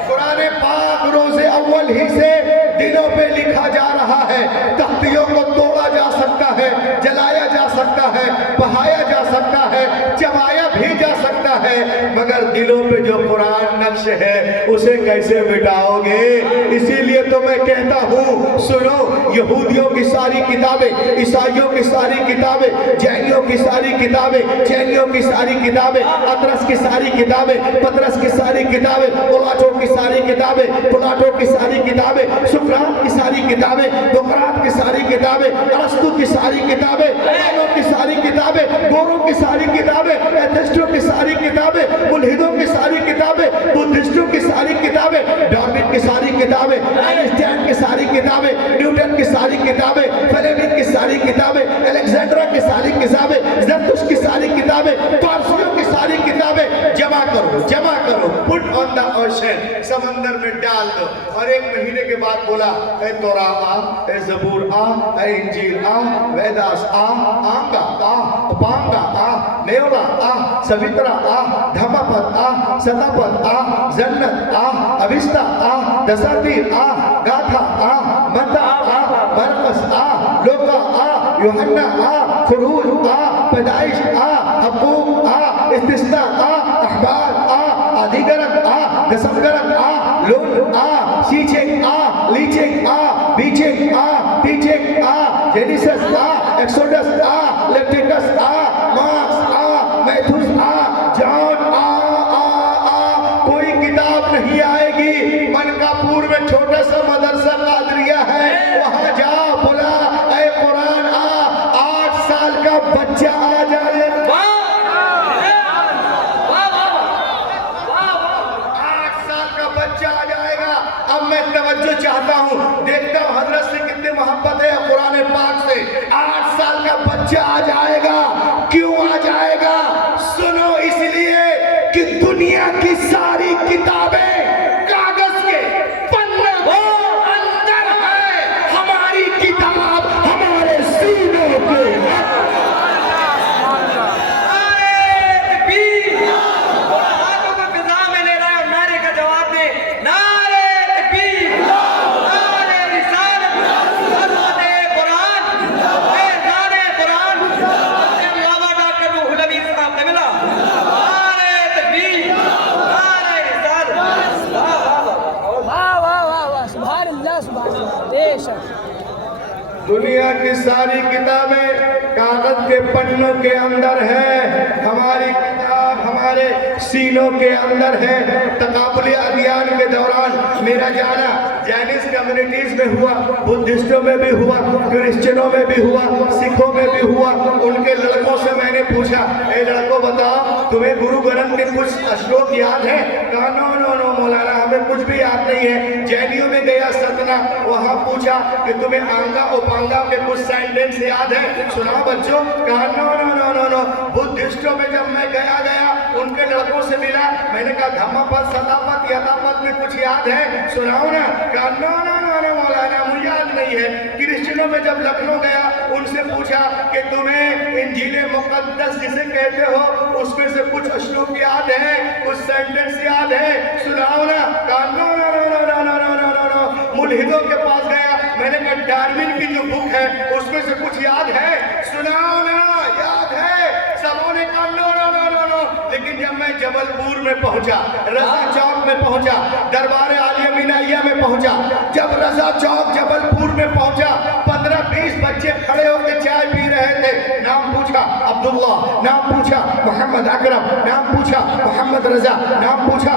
कुरान पाक रोज़े अव्वल ही से दिलों पे लिखा जा रहा है। तख्तियों को तोड़ा जा सकता है, जलाया जा सकता है, बहाया जा सकता है, चबाया भी जा सकता है, मगर दिलों पे जो कुरान नक्श है उसे कैसे मिटाओगे? इसीलिए तो मैं कहता हूँ, सुनो, यहूदियों की सारी किताबें, ईसाइयों की सारी किताबें, जैनियों की सारी किताबें, चैनियों की सारी किताबें, अतरस की सारी किताबें, पतरस की सारी किताबें, प्लाटो की सारी किताबें, प्लाटो की सारी किताबें, सुकरात की सारी किताबें, दोकरात की सारी किताबें, अरस्तु की सारी किताबें, पालो की सारी किताबें, गोरों की सारी किताबें, एथिस्टों की सारी किताबें, मुल्हिदों की सारी किताबें, बुद्धिस्टों की सारी किताबें, डार्विन की सारी किताबें, आइंस्टाइन की सारी किताबें, न्यूटन की सारी किताबें, फ्लेमिंग की सारी किताबें, अलेक्जेंड्रा की सारी किताबें, ज़रतुश्त की सारी किताबें, पारसियों की सारी किताबें जमा करो, पुट ऑन द ओशन, समंदर में डाल दो। और 1 महीने के बाद बोला, ए तोरा आ, ए ज़बूर आ, ए इंजील आ, वेदास आ, आंगा आ, पांगा आ, नेवला आ, सवित्रा आ, धम्मपद आ, सतापद आ, जन्नत आ, अविस्ता आ, दसातीर आ, गाथा आ, मता आ, मरकस आ, लोका आ, यूहन्ना आ, खुरूज आ, पैदाइश आ, हकूक आ, इस्तिस्ना आ, अखबार आ, आदिगरक आ, दसमगरक आ, लुन आ, शीचे आ, लीचे आ, बीचे आ, पीछे आ, जेनेसिस आ, एक्सोडस आ, लेविटिकस आ, मार्क्स आ, मैथ्यूस आ, जॉन आ। कोई किताब नहीं आएगी। मनकापुर में छोटा सा मदरसा कादरिया है, वहां जा, बोला ऐ कुरान आ, 8 साल का बच्चा आ जाए। 8 साल का बच्चा आ जाएगा। अब मैं तवज्जो चाहता हूँ, देखता हूँ हजरत से कितनी मोहब्बत है कुरान पाक से। 8 साल का बच्चा आ जाएगा। क्यों आ जाएगा? सुनो, इसलिए कि दुनिया की सारी किताबें कागज के पन्ने अंदर है, हमारी किताब हमारे सीनों के। दुनिया की सारी किताबें कागज के पन्नों के अंदर है, हमारी किताब हमारे सीनों के अंदर है। तकाबुली अध्ययन के दौरान मेरा जाना जैनिस कम्युनिटीज में हुआ, बुद्धिस्टों में भी हुआ, क्रिश्चियनों में भी हुआ, सिखों में भी हुआ। उनके लड़कों से मैंने पूछा, ए लड़कों बताओ, तुम्हें गुरु ग्रंथ के कुछ श्लोक याद है? कहा नो नो नो मौलाना, हमें कुछ भी याद नहीं है। जैनियों में गया सतना, वहां पूछा कि तुम्हें आंगा उपांगा के कुछ सेंटेंस याद है? सुनाओ बच्चों। कहा no no no no no. बुद्धिस्टों में जब मैं गया उनके लड़कों से मिला, मैंने कहा धम्मपद सतापद यथापद में कुछ याद है? सुनाओ ना। कहा नो नो नो नो मौलाना, मुझे याद नहीं है। क्रिश्चियनों में जब लखनऊ गया, उनसे पूछा कि तुम्हें इंजीले मुकद्दस जिसे कहते हो उसमें से कुछ श्लोक याद है, कुछ सेंटेंस याद है? सुनाओ ना। कहा no no no no no no no no no. मुल्हिदों के पास गया, मैंने कहा डार्विन की जो बुक है उसमें से कुछ याद है? सुनाओ ना। याद है? सबों ने कहा no no no no no. लेकिन जब मैं जबलपुर में पहुंचा, रजा चौक में पहुंचा, दरबार आलिया मीनाइया में पहुंचा, जब रजा चौक जबलपुर में पहुंचा, 15-20 बच्चे खड़े होकर चाय पी रहे थे। नाम पूछा अब्दुल्ला, नाम पूछा मोहम्मद अकरम, नाम पूछा मोहम्मद रजा, नाम पूछा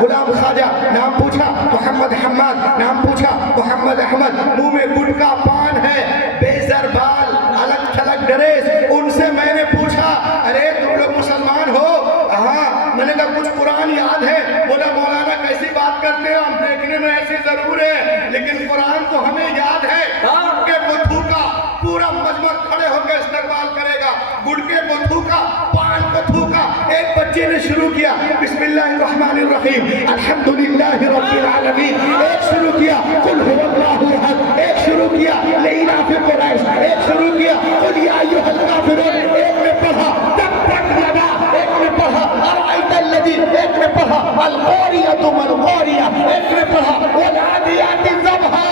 गुलाम खाजा, नाम पूछा मोहम्मद हम्माद, नाम पूछा मोहम्मद अहमद। मुंह में गुटका पान है, बेसर बाल, अलग थलग ड्रेस। उनसे मैंने पूछा, अरे तुम लोग मुसलमान हो? हाँ। मैंने कहा कुछ कुरान याद है? बोला मौलाना कैसी बात करते हो, हम देखने में ऐसे जरूर है लेकिन कुरान तो हमें याद है। गुटके को थूका, पूरा मजमा खड़े होकर इस्तकबाल करेगा। गुटके को थूका, पान को थूका। एक बच्चे ने शुरू किया बिस्मिल्लाहिर्रहमानिर्रहीम अल्हम्दुलिल्लाहि रब्बिल आलमीन, एक शुरू किया कुल हुवल्लाहु अहद, एक शुरू किया लिइलाफि कुरैश, एक शुरू किया कुल या अय्युहल काफिरून, एक ने पढ़ा तब्बत यदा, एक ने पढ़ा अरअयतल्लज़ी, एक ने पढ़ा अल-क़ारियतु मल-क़ारिया, एक ने पढ़ा वल आदियाति ज़बहा।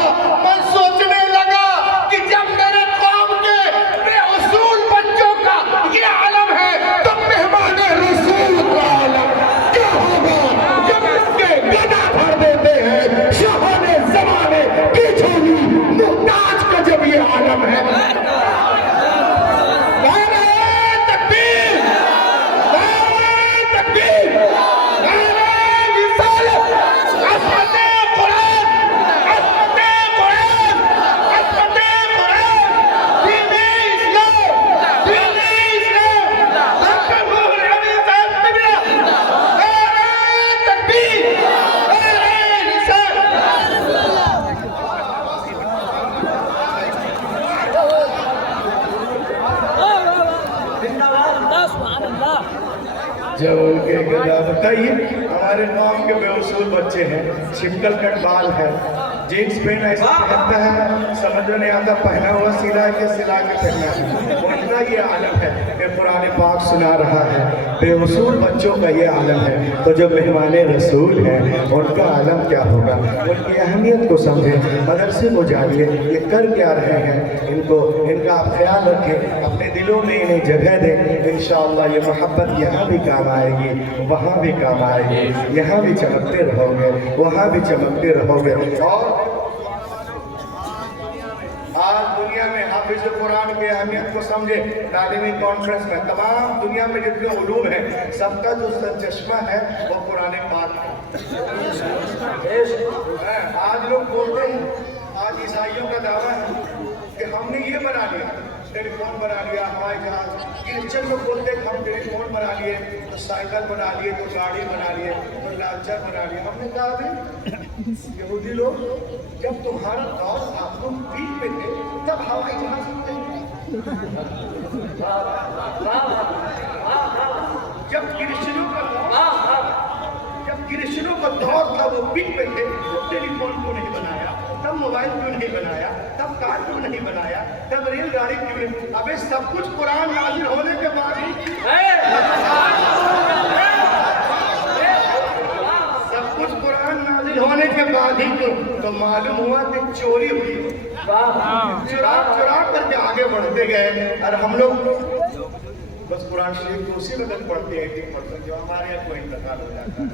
मैं सोचने लगा कि जब मेरे कौम के बेउसूल बच्चों का ये आलम है तो मेहमाने रसूल का आलम क्या होगा जब उसके गदा भर देते हैं। शाहाने ज़माने की झोली मुहताज का जब ये आलम है। जब उनके गदा बताइए, हमारे गांव के बेउसूल बच्चे हैं, छिपकल कट बाल है, जीन्स पैंट ऐसा पहनता है, समझ में नहीं आता पहना हुआ सिला के पहना है। उनका ये आलम है कि कुरान पाक सुना रहा है, बेउसूल बच्चों का ये आलम है। तो जो मेहमान रसूल हैं उनका आलम क्या होगा, उनकी अहमियत को समझें, मदरसे को जानिए, ये कर क्या रहे हैं, इनका आप ख्याल रखें, अपने दिलों में इन्हें जगह दें। इंशाअल्लाह ये मोहब्बत यहाँ भी काम आएगी, वहाँ भी काम आएगी, यहाँ भी चमकते रहोगे, वहाँ भी चमकते रहोगे। और आज दुनिया में हाफिज कुरान की अहमियत को समझे। तालीमी कॉन्फ्रेंस में तमाम दुनिया में जितने उलूम हैं सबका जो चश्मा है वो कुरान पाक है। आज लोग बोलते हैं, आज ईसाइयों का दावा है कि हमने ये बना लिया, टेलीफोन बना लिया, हवाई जहाज। क्रिश्चियन लोग बोलते हैं हम टेलीफोन बना लिए, तो साइकिल बना लिए, तो गाड़ी बना लिए, तो लांचर बना लिए। हमने कहा भाई यहूदी लोग, जब तुम्हारा दौर था तुम पीठ पे थे तब हवाई जहाज थे। जब क्रिश्चियनों का दौर था वो पीठ पे थे, तब टेलीफोन क्यों नहीं बनाया, तब मोबाइल क्यों नहीं बनाया, तब कार क्यों नहीं बनाया, तब रेलगाड़ी क्यों नहीं। अबे सब कुछ कुरान नाज़िल होने के बाद ही, सब कुछ कुरान नाज़िल होने के बाद ही तो मालूम हुआ कि चोरी हुई। चुरा करके आगे बढ़ते गए और हम लोग बस कुरान शरीफ को उसी वक्त पढ़ते हैं 80% जो हमारे यहाँ कोई इंतकाल हो जाता है।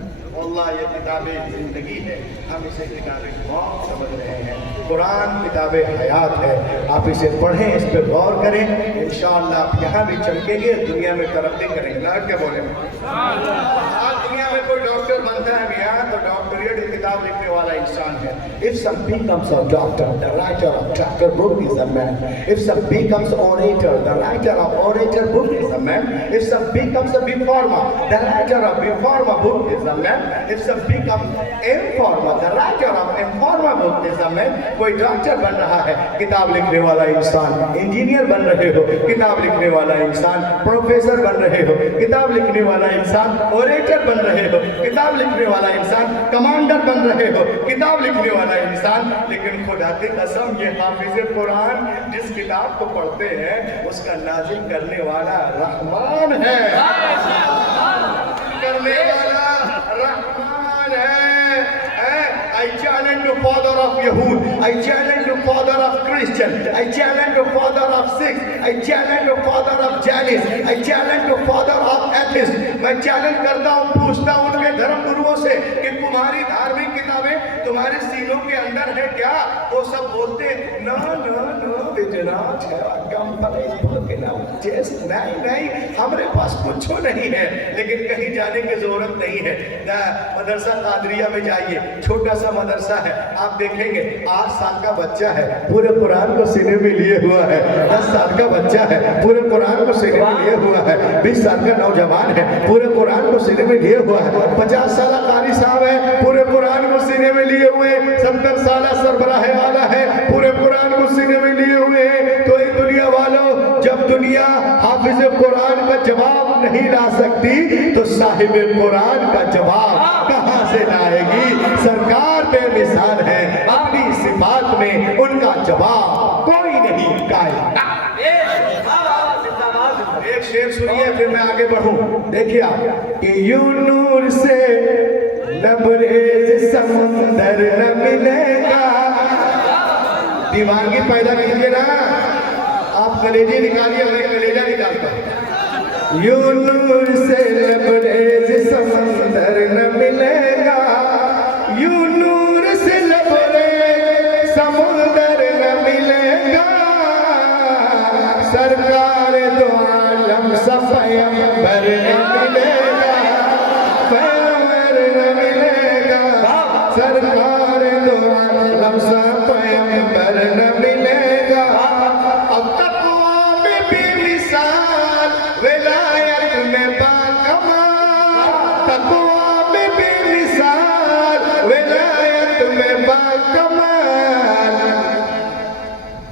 अल्लाह ये किताबें ज़िंदगी है, हम इसे किताबें मौत समझ रहे हैं। कुरान किताबें हयात है, आप इसे पढ़ें, इस पर गौर करें। इंशाअल्लाह आप यहाँ भी चमकेंगे, दुनिया में तरक्की करेंगे। ना क्या बोले, आज दुनिया में कोई डॉक्टर बनता है भैया तो डॉक्टरेट किताब लिखने वाला इंसान है। If some becomes a doctor, the writer of doctor book is a man. If some becomes orator, the writer of orator book is a man. If some becomes a reformer, the writer of reformer book is a man. If some becomes informer, the writer of informer book is a man. कोई doctor बन रहा है, किताब लिखने वाला इंसान, engineer बन रहे हो, किताब लिखने वाला इंसान, प्रोफेसर बन रहे हो, किताब लिखने वाला इंसान, ओरेटर बन रहे हो, किताब लिखने वाला इंसान, कमांडर बन रहे हो, किताब लिखने वाला इंसान। लेकिन खुदा की कसम ये हाफिज कुरान जिस किताब को पढ़ते हैं उसका नाजिल करने वाला रहमान है, करने वाला रहमान है। I challenge the father of Yahud, I challenge the father of Christian, I challenge the father of Sikhs, I challenge the father of Jainis, I challenge the father of atheists। मैं चैलेंज करता हूँ, पूछता हूँ उनके धर्म गुरुओं से कि तुम्हारी धार्मिक किताबें तुम्हारे सीनों के अंदर है क्या? वो सब बोलते ना ना ना नहीं, हमारे पास कुछ नहीं है। लेकिन कहीं जाने की जरूरत नहीं है। मदरसा कादरिया में जाइए, छोटा सा मदरसा है, आप देखेंगे 8 साल का बच्चा है, पूरे कुरान को सीने में लिए हुआ है। 10 साल का बच्चा है, पूरे कुरान को सीने में लिए हुआ है। 20 साल का नौजवान है, पूरे कुरान को सीने में लिए हुआ है। 50 साल कारी साहब है, पूरे कुरान को सीने में लिए हुए। 70 साल सरबराह आला है, पूरे कुरान को सीने में लिए हुए हैं। तो दुनिया वालों, जब दुनिया हाफिज कुरान का जवाब नहीं ला सकती तो साहिब कुरान का जवाब कहां से लाएगी? सरकार बेमिसाल है, अपनी सिफात में उनका जवाब कोई नहीं गाएगा। एक शेर सुनिए फिर मैं आगे बढ़ूं। देखिए आप कि यूं नूर से लबरेज समुंदर न मिलेगा। दीवानगी पैदा कीजिए ना, आप कलेजे निकालिए, मैं कलेजा निकालता। यूं नूर से लबरेज समुंदर न मिलेगा, यूं नूर से लबरेज समुंदर न मिलेगा। सरकार दो आलम सब पैगंबर न मिलेगा, पैगंबर न मिलेगा। सरकार दो आलम सब पैगंबर न मिलेगा। अब तकवा में बेमिसाल विलायत में बाकमाल, तकवा में बेमिसाल विलायत में बाकमाल।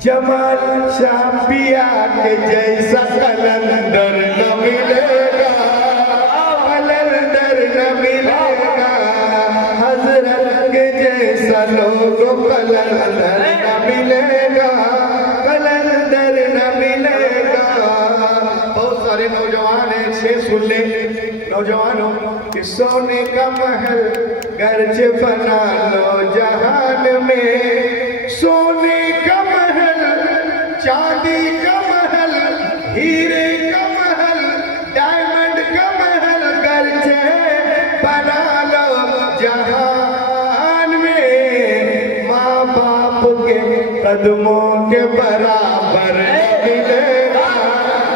जमाल शाफिया के जैसा कलंदर न मिलेगा, कलंदर न मिलेगा। हजरत के जैसा ऐसा लोगों कलंदर न मिलेगा, कलंदर न मिलेगा। बहुत सारे नौजवान हैं, से सुन ले नौजवानों कि सोने का महल गर्ज बना लो जहान में, सोने का महल, चांदी का महल, हीरे का महल, डायमंड का महल गर्ज बना लो जहान में। माँ बाप के कदमों के बराबर मिलेगा,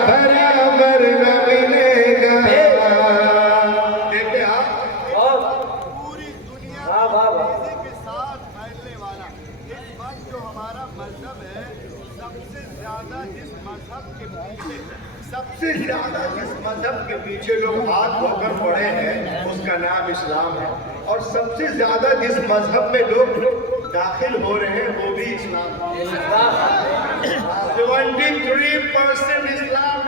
बराबर न मिलेगा। देखते आप और पूरी दुनिया वाह वाह वाह। तेजी के साथ फैलने वाला इस वक्त जो हमारा मजहब है, सबसे ज्यादा जिस मजहब के पीछे सबसे ज्यादा जिस मजहब के पीछे लोग हाथ धोकर पड़े हैं उसका नाम इस्लाम है, और सबसे ज्यादा जिस मजहब में लोग दाखिल हो रहे हैं वो भी इस्लाम है। 73% इस्लाम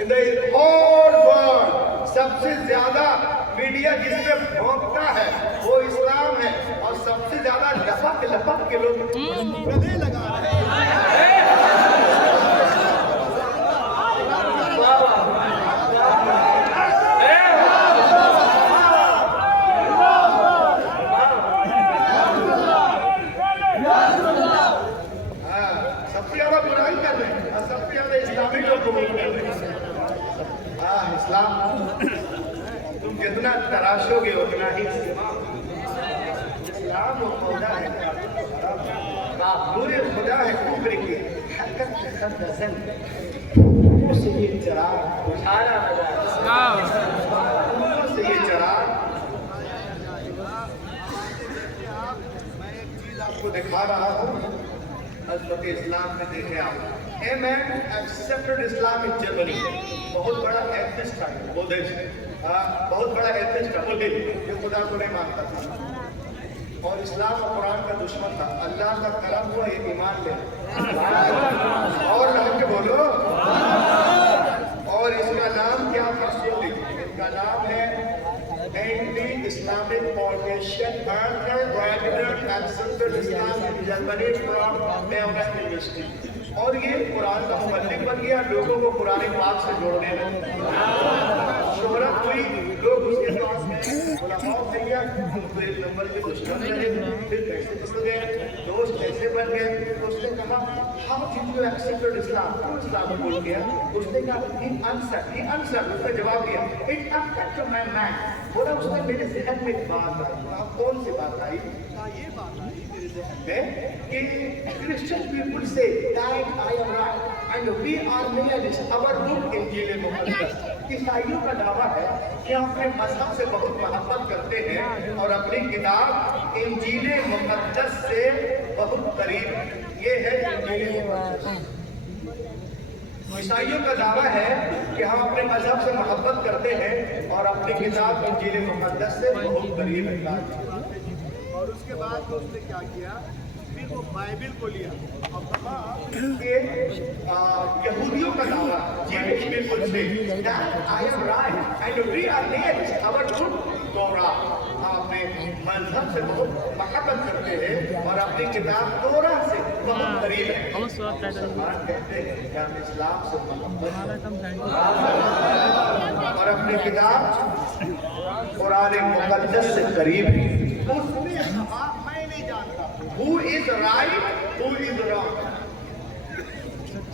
इन द होल वर्ल्ड। सबसे ज्यादा मीडिया जिस पे भोंकता है वो इस्लाम है, और सबसे ज्यादा लपक लपक के लोग गले लगा रहे हैं। सबसे ज्यादा बुराई कर रहे हैं और सबसे ज्यादा इस्लामी लोग कबूल कर रहे हैं। इस्लाम तुम जितना तराशोगे उतना ही इस्लाम वो खुदा है, पूरे खुदा है कुफर की हरकत मुक़द्दसन से ये चिराग बुझाना मजा से ये चिराग। मैं एक चीज आपको दिखा रहा हूँ हज़रत इस्लाम में। देखे आप, a man accepted Islam in Germany. बहुत बड़ा एथिस्ट था वो देश, बहुत बड़ा एथिस्ट था वो दिन जो खुदा को नहीं मानता था और इस्लाम और कुरान का दुश्मन था। अल्लाह का करम हुआ ये ईमान ले और नाम के बोलो। और इसका नाम क्या था? इसका नाम है anti Islamic foundation Islam in Germany from memorial university. और ये कुरान का मुबल्लिग बन गया, लोगों को कुरान पाक से जोड़ने लगे, शोहरत हुई, लोग उसके पास गए, उलमा बन गया, तो एक नंबर के दुश्मन रहे, फिर कैसे बन गए, दोस्त कैसे बन गए। तो उसने कहा हाउ डिड यू एक्सेप्टेड इस्लाम, क्यों इस्लाम कबूल किया? उसने कहा ही आंसर, उसका जवाब दिया it affect to my mind. बोला उसने मेरे ज़हन में एक बात आई। कौन सी बात आई? ये बात आई मेरे ज़हन है कि Christian people say that I am right and we are nihilists. Our book इंजील मुक़द्दस। ईसाइयों का दावा है कि हम अपने मजहब से बहुत मोहब्बत करते हैं और अपनी किताब इंजील मुक़द्दस से बहुत करीब है। ये है इंजील मुक़द्दस। ईसाइयों का दावा है कि हम अपने मजहब से मोहब्बत करते हैं और अपनी किताब इंजील मुक़द्दस से बहुत करीब है। और उसके बाद तो उसने क्या किया, फिर वो बाइबिल को लिया और कहा कि यहूदियों का दावा Jewish people say that I am right and we are nihilists. Our book तोरा, हम अपने मजहब से बहुत मोहब्बत करते हैं और अपनी किताब तोरा से बहुत करीब है। मुसलमान कहते हैं कि हम इस्लाम से मोहब्बत और अपनी किताब कुरान मुक़द्दस से करीब है। उसने कहा मैं नहीं जानता Who is right, who is wrong?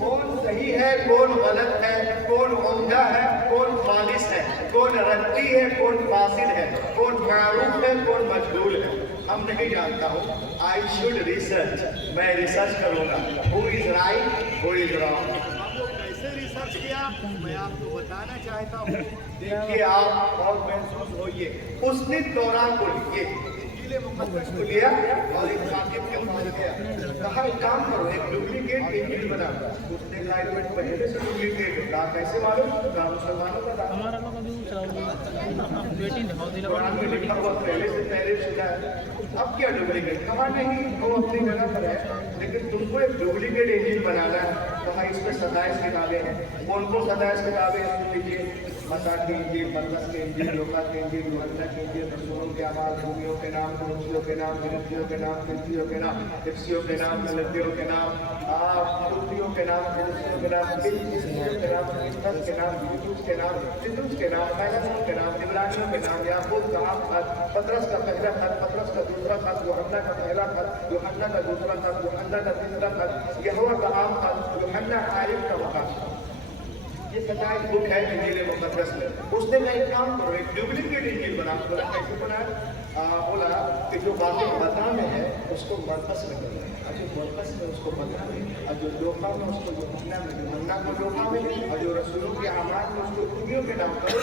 कौन सही है, कौन गलत है, कौन उम्दा है, कौन खालिस है, कौन रद्दी है, कौन फासिद है, कौन मारूफ है, कौन मजबूर है, हम नहीं जानता हूँ। आई शुड रिसर्च, मैं रिसर्च करूँगा। Who is right, who is wrong? अब वो कैसे रिसर्च किया मैं आपको बताना चाहता हूँ। देखिए आप और महसूस होइए। उसने तौरात को लिए, इंजील मुक़द्दस को लिया और एक कातिब के पास गया, कहा एक काम करो, एक डुप्लीकेट इंजील बना। उसने कहा एक मिनट पहले से डुप्लीकेट है। कहा कैसे मालूम? कहा मुसलमानों का दावा, कुरान में लिखा हुआ पहले से तहरीर शुदा है, अब क्या डुप्लीकेट? कहा नहीं, वो अपनी जगह पर है, लेकिन तुमको एक डुप्लीकेट इंजील बनाना है। कहा इसमें 27 किताबें हैं। कौन कौन 27 किताबें हैं सुन लीजिए। मत्ता की इंजील, मरकस की इंजील, लूका की इंजील, यूहन्ना की इंजील, रसूलों के अमाल, रोमियों के नाम, कुलुसियों के नाम, फिलिप्पियों के नाम, फिलिप्पियों के नाम, इफिसियों के नाम, गलातियों के नाम, कुलुसियों के नाम, फिलिप्पियों के नाम, फिलिप्पियों के नाम, तीतुस के नाम, तीतुस के नाम, तीतुस के नाम, फिलेमोन के नाम, इब्रानियों के नाम, याकूब का खत, पतरस का पहला खत, पतरस का दूसरा खत, यूहन्ना का पहला खत, यूहन्ना का दूसरा खत, यूहन्ना का तीसरा खत, यहोवा का आम खत, यूहन्ना आरिफ का वक़ा। ये 27 बुक है इंजील मुकद्दस में। उसने कहा एक काम करो, एक डुप्लीकेट इंजील बना। बोला कैसे बनाया? बोला कि जो बातें मत्ता में है उसको मरकस में करो, और जो मरकस में उसको मत्ता में, और जो लूका में उसको यूहन्ना में, यूहन्ना को लूका में, और जो रसूलों के अमाल में उसको रोमियों के नाम करो।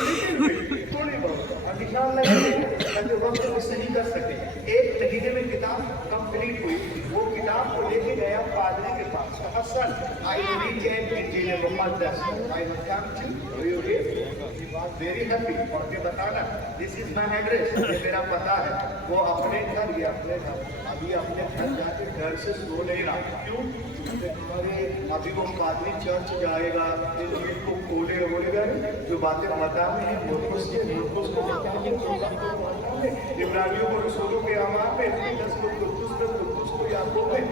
थोड़ी बहुत और निकाल लगे ताकि वक्त को सही कर सके। 1 महीने में किताब कंप्लीट हुई। वो किताब को लेके गया पादरी के पास। कहा सर आई रीड इंजील मुकद्दस, आई वेरी हैप्पी। और के बताना दिस इज माई एड्रेस, ये मेरा पता है। वो अपने घर, ये अपने घर, अभी अपने घर जाके घर से सो नहीं रहा। क्यों? अरे अभी वो पादरी चर्च जाएगा, इंजील को खोले, बोलेगा जो बातें मत्ता में है मुर्कुस को बताएंगे, इब्रानियों को रसूलों के अमाल में, तीतुस को कुदुस में, कुदुस को याकूब में,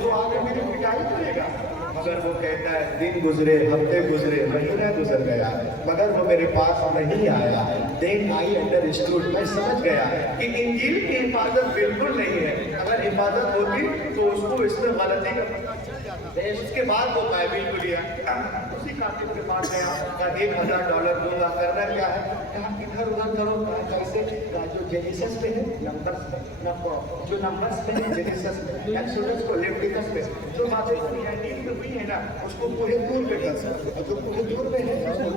तो आगे मेरी पिटाई करेगा। मगर वो कहता है दिन गुजरे, हफ्ते गुजरे, महीना गुजर गया, मगर वो मेरे पास नहीं आया। देन आई अंडरस्टूड, मैं समझ गया कि इंजील की हिफाजत बिल्कुल नहीं है। अगर हिफाजत होती तो उसको इसमें गलती का पता चल जाता। उसके बाद वो बाइबिल को लिया, उसी कातिब के पास गया, कहा $1000 दूंगा, करना क्या है? कहा इधर उधर करो। कैसे? जो जेनेसिस में है नंबर्स में, जो नंबर्स में है जेनेसिस में, एक्सोडस को लेविटिकस में, जो बातें क्रिएटिव में हुई है ना उसको पूरे दूर में कर सकते, और जो पूरे दूर में है उसको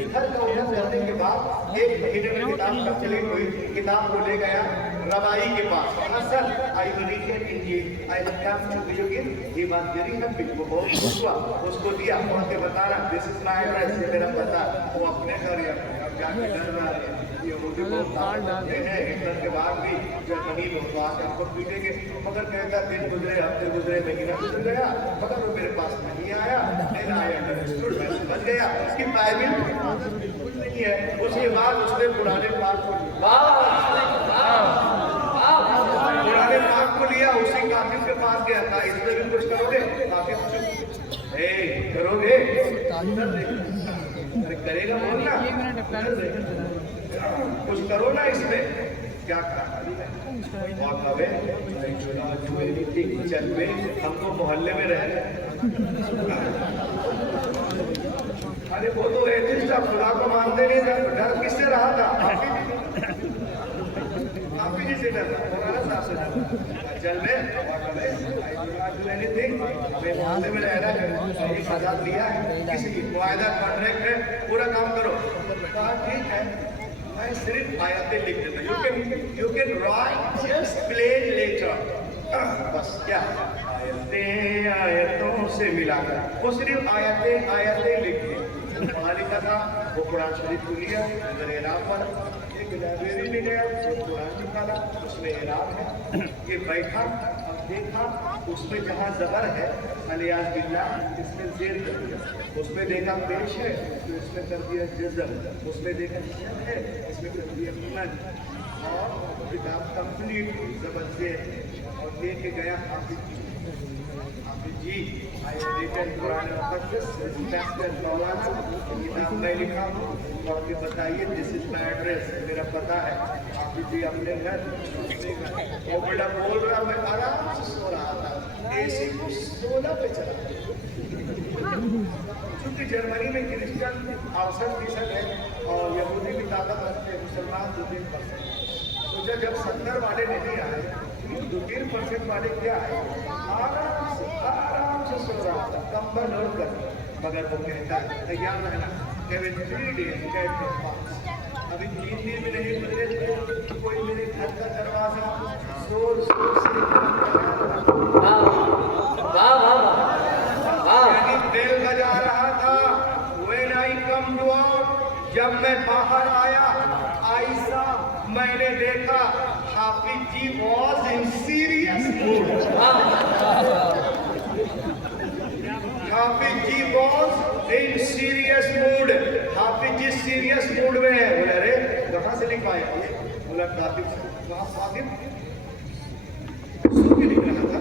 इधर का उधर करने के बाद 1 महीने में किताब कंप्लीट हुई। किताब को ले गया रबाई के पास। कहा sir I will read Injil, I will come to you give, he was very happy. वो बहुत खुश हुआ, उसको दिया, पढ़ के बता रहा दिस इज माय एड्रेस, ये मेरा पता। वो अपने घर या जाके घर में आ रहे हैं। ये मुझे बहुत ताड़ डालते हैं, हिटलर के बाद भी जर्मनी में तो आके हमको पीटेंगे। मगर कहता दिन गुजरे, हफ्ते गुजरे, महीना गुजर गया, मगर वो मेरे पास नहीं आया। नहीं आया, अंडरस्टूड, मैं समझ गया कि बाइबिल कुछ नहीं है। उसके बाद उसने पुराने पाक को पुराने पाक को लिया, उसी कातिब के पास गया था, इसमें भी कुछ करोगे? कातिब चुप, करोगे? अरे करेगा बोलना, कुछ करो ना इसमें। क्या कहा? चल पे हमको मोहल्ले में रह रहे। अरे वो तो एथिस्ट, आप खुदा को मानते नहीं थे, डर किससे रहा था? आप ही जिसे डर मौलाना साहब से डर। चल में हमें मोहल्ले में रह रहा है, 1000 दिया है, किसी मुआहदा कॉन्ट्रैक्ट है, पूरा काम करो। कहा ठीक है, मैं सिर्फ आयतें लिख देता। You can write just plain letter, बस क्या आयतें आयतों से मिलाकर, वो सिर्फ आयतें लिख दी। पढ़ा लिखा था, वो कुरान शरीफ को लिया, अगर एराब पर एक लाइब्रेरी में गया, कुरान निकाला, उसमें एराब है। ये बैठा और देखा, उसमें जहाँ ज़बर है अलियाज़ बिल्लाह, इसमें ज़ेर कर दिया। उसमें देखा पेश है तो इसमें कर दिया जज़म, उसमें देखा शद है, इसमें कर दिया मन। और किताब कंप्लीट हुई ज़बर से, और लेके गया हाफिज जी, कुरान मुकद्दस मौलाना, किताब मैं लिखा हूँ, और के बताइए दिस इज माई एड्रेस, मेरा पता है। हाफिज जी अपने घर, वो बेटा बोल रहा, मैं आराम से सो रहा था, एसी को 16 पे चला। क्योंकि जर्मनी में क्रिश्चियन 68% है और यहूदी भी ताकत रखते हैं, मुसलमान 2-3%। सोचा जब 70 वाले नहीं आए, 2-3% वाले क्या है, आराम से सो रहा था, कंबल ओढ़ कर। मगर वो कहता है तैयार रहना, केवल 3 days get the pass। अभी 3 दिन में नहीं गुजरे थे, कोई मेरे घर का दरवाजा जोर जोर से बेल बजा रहा था। When I come to out, जब मैं बाहर आया, आयशा मैंने देखा Hafiz ji was in serious mood। Hafiz ji was in serious mood. Hafiz ji serious mood में है। बोले अरे कहाँ से लिख पाए ये? बोला कातिब वहाँ साकिब सो के लिख रहा था,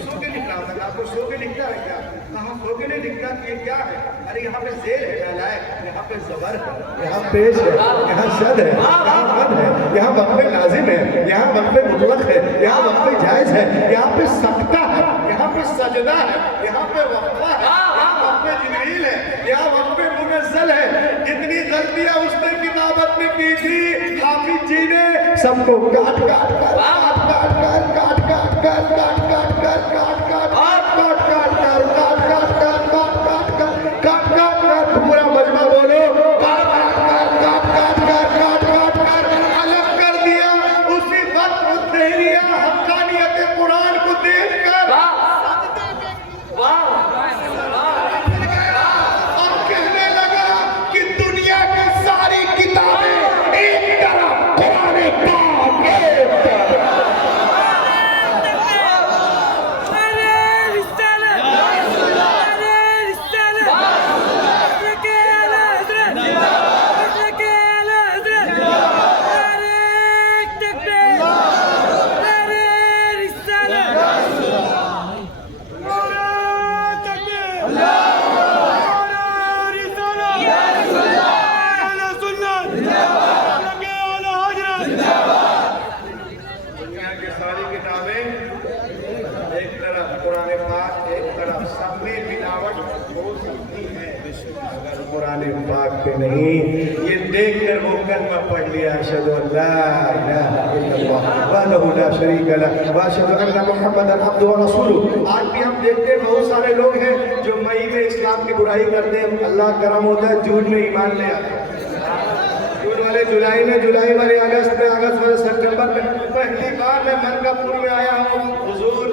सो के लिख रहा था। आपको सो के लिखता है क्या? कहाँ सो के नहीं लिखता कि क्या है? अरे यहाँ पे जेल है नालायक, यहाँ पे जबर है, यहाँ पेश है, यहाँ शद है, यहाँ मद है, यहाँ वक्फ लाजिम है, यहाँ वक्फ मुतलक है, यहाँ वक्फ जायज है, यहाँ पे सकता है, यहाँ पे सजदा है, यहाँ पे वक्फा है, यहाँ वक्फ जिब्रील है, यहाँ वक्फ मुनज़्ज़ल है। जितनी गलतियां उसने किताबत में की थी, हाफिज जी ने सबको काट काट कर पूरा मजमा बोलो अलग कर दिया। उसी वक्त तेरिया हक्कानियत कुरान को देखकर और कहने लगा कि दुनिया की सारी किताबें एक तरफ, कुरान पाक एक तरफ। दुनिया की सारी किताबें एक तरफ, कुरान पाक एक तरफ, सब में मिलावट हो सकती है मगर कुरान पाक पे नहीं। ये देखकर वो कलमा पढ़ लिया, अशहदु अल्ला इलाहा इल्लल्लाह वहदहु ला शरीका लह व अशहदु अन्ना मुहम्मदन अब्दुहु व रसूलुहु। आज भी हम देखते हैं बहुत सारे लोग हैं जो मई में इस्लाम की बुराई करते हैं, अल्लाह करम होता है जून में ईमान ले आते हैं, जून वाले जुलाई में, जुलाई वाले अगस्त में, अगस्त वाले सितंबर में। पहली बार मैं मनकापुर में आया हूँ, हुजूर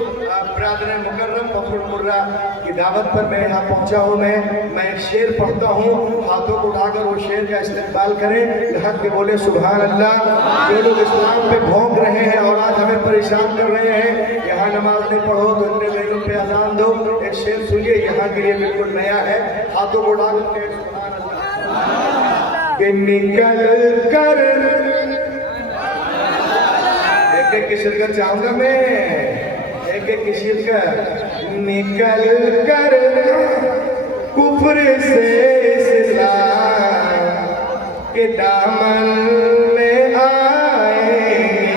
ब्रादर मुकर्रम फखरुल कुर्रा की दावत पर मैं यहाँ पहुँचा हूँ। मैं एक शेर पढ़ता हूँ, हाथों को उठाकर वो शेर का इस्तेमाल करें, हक के बोले सुभान अल्लाह। जो लोग इस्लाम पे भौंक रहे हैं और आज हमें परेशान कर रहे हैं, यहाँ नमाज नहीं पढ़ो तो इतने बेलों पे अजान दो। एक शेर सुनिए, यहाँ के लिए बिल्कुल नया है, हाथों को उठाकर सुभान अल्लाह। कि निकल कर एक की शिरकत चाहूंगा मैं, एक की शिरकत। निकल कर कुफ्र से इस्लाम के दामन में आएंगे,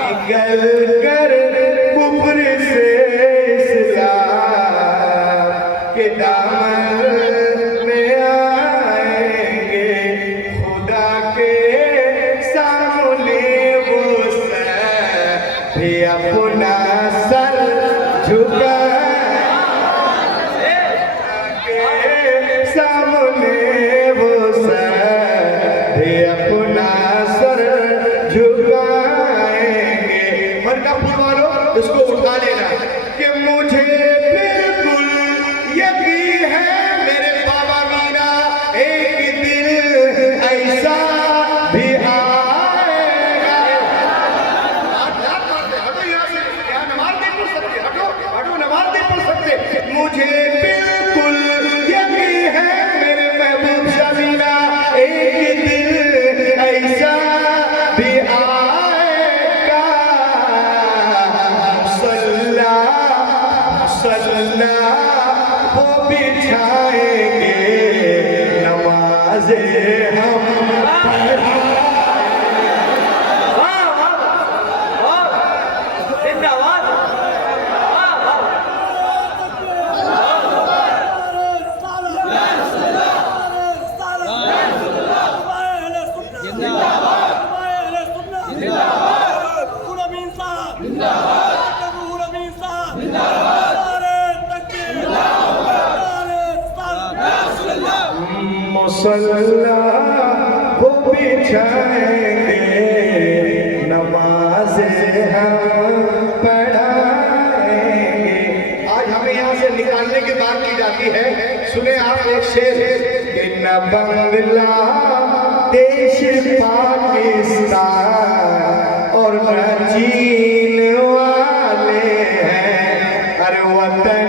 निकल कर कुफ्र से इस्लाम के दामन में आएंगे। खुदा के सामने वो भी अपना सर झुका के सामने वो भी अपना सर झुकाएंगे। मनकापुर वालों इसको उठा लेना कि मुझे बिल्कुल यकीन है मेरे बाबा मीरा एक दिन ऐसा भी आएगा। नमाज नहीं पढ़ सकते। मुझे बिल्कुल यकीन है मेरे महबूब शमीना एक दिन ऐसा भी आएगा। मुसल्ला मुसल्ला वो बिछाएंगे, नमाज़े हम पढ़ाएंगे। मुसल्ला वो बिछाएंगे, नमाज़े हम पढ़ाएंगे। आज हमें यहाँ से निकालने की बात की जाती है। सुने आप एक शेर कि न बंगला देश पाकिस्तान और न चीन वाले हैं, अरे वतन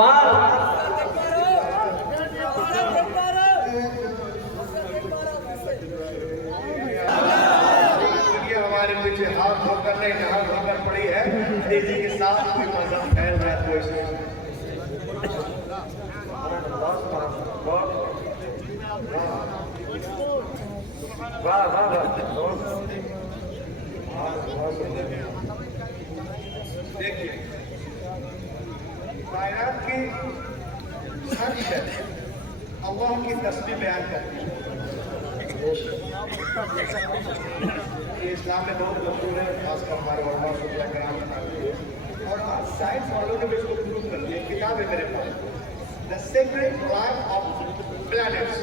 अकबर। दुनिया हमारे पीछे हाथ धोकर नहीं, हाथ धोकर पड़ी है। तेजी के साथ कोई मजहब फैल रहा है, कोई वाह वाह वाह। देखिए, कायनात की हर शय अल्लाह की तस्बीह बयान करती है। ये इस्लाम में बहुत मशहूर है, खासकर हमारे उलमा शुक्ला कराम बताते हैं। और आज साइंस वालों ने भी इसको प्रूव कर दिया। किताब है मेरे पास, the secret life of planets.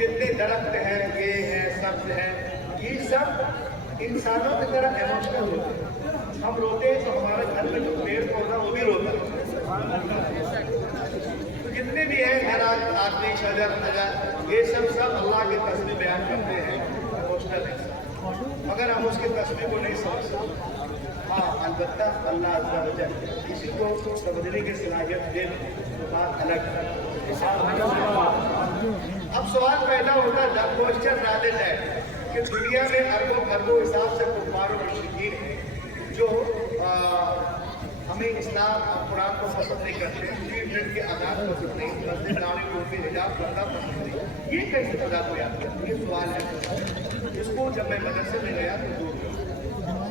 जितने दरख्त हैं, ये हैं, सब्ज हैं, ये सब इंसानों की तरह इमोशनल होते हैं। हम रोते हैं तो हमारे घर में जो पेड़ पौधा वो भी रोता है। तो जितने भी हैं दराज, आदमी, शजर, नजर, ये सब अल्लाह की तस्बीह बयान करते हैं, इमोशनल है। मगर हम उसकी तस्बीह को नहीं समझ सकते। हाँ, अलबत्ता अल्लाह अज़्ज़ा व जल किसी को समझने की सलाहियत दे तो बात अलग है। अब सवाल पैदा होता है, क्वेश्चन रादे है कि दुनिया में अरबों खरबों हिसाब से कुफार और मुशरिकीन हैं जो हमें इस्लाम और कुरान को पसंद नहीं करते, 3 मिनट के आज़ाद पसंद नहीं, मस्जिद दाढ़ी टोपी हिजाब करना पसंद नहीं। ये कैसे खुदा को याद करते? ये सवाल है। इसको जब मैं मदरसे में गया तो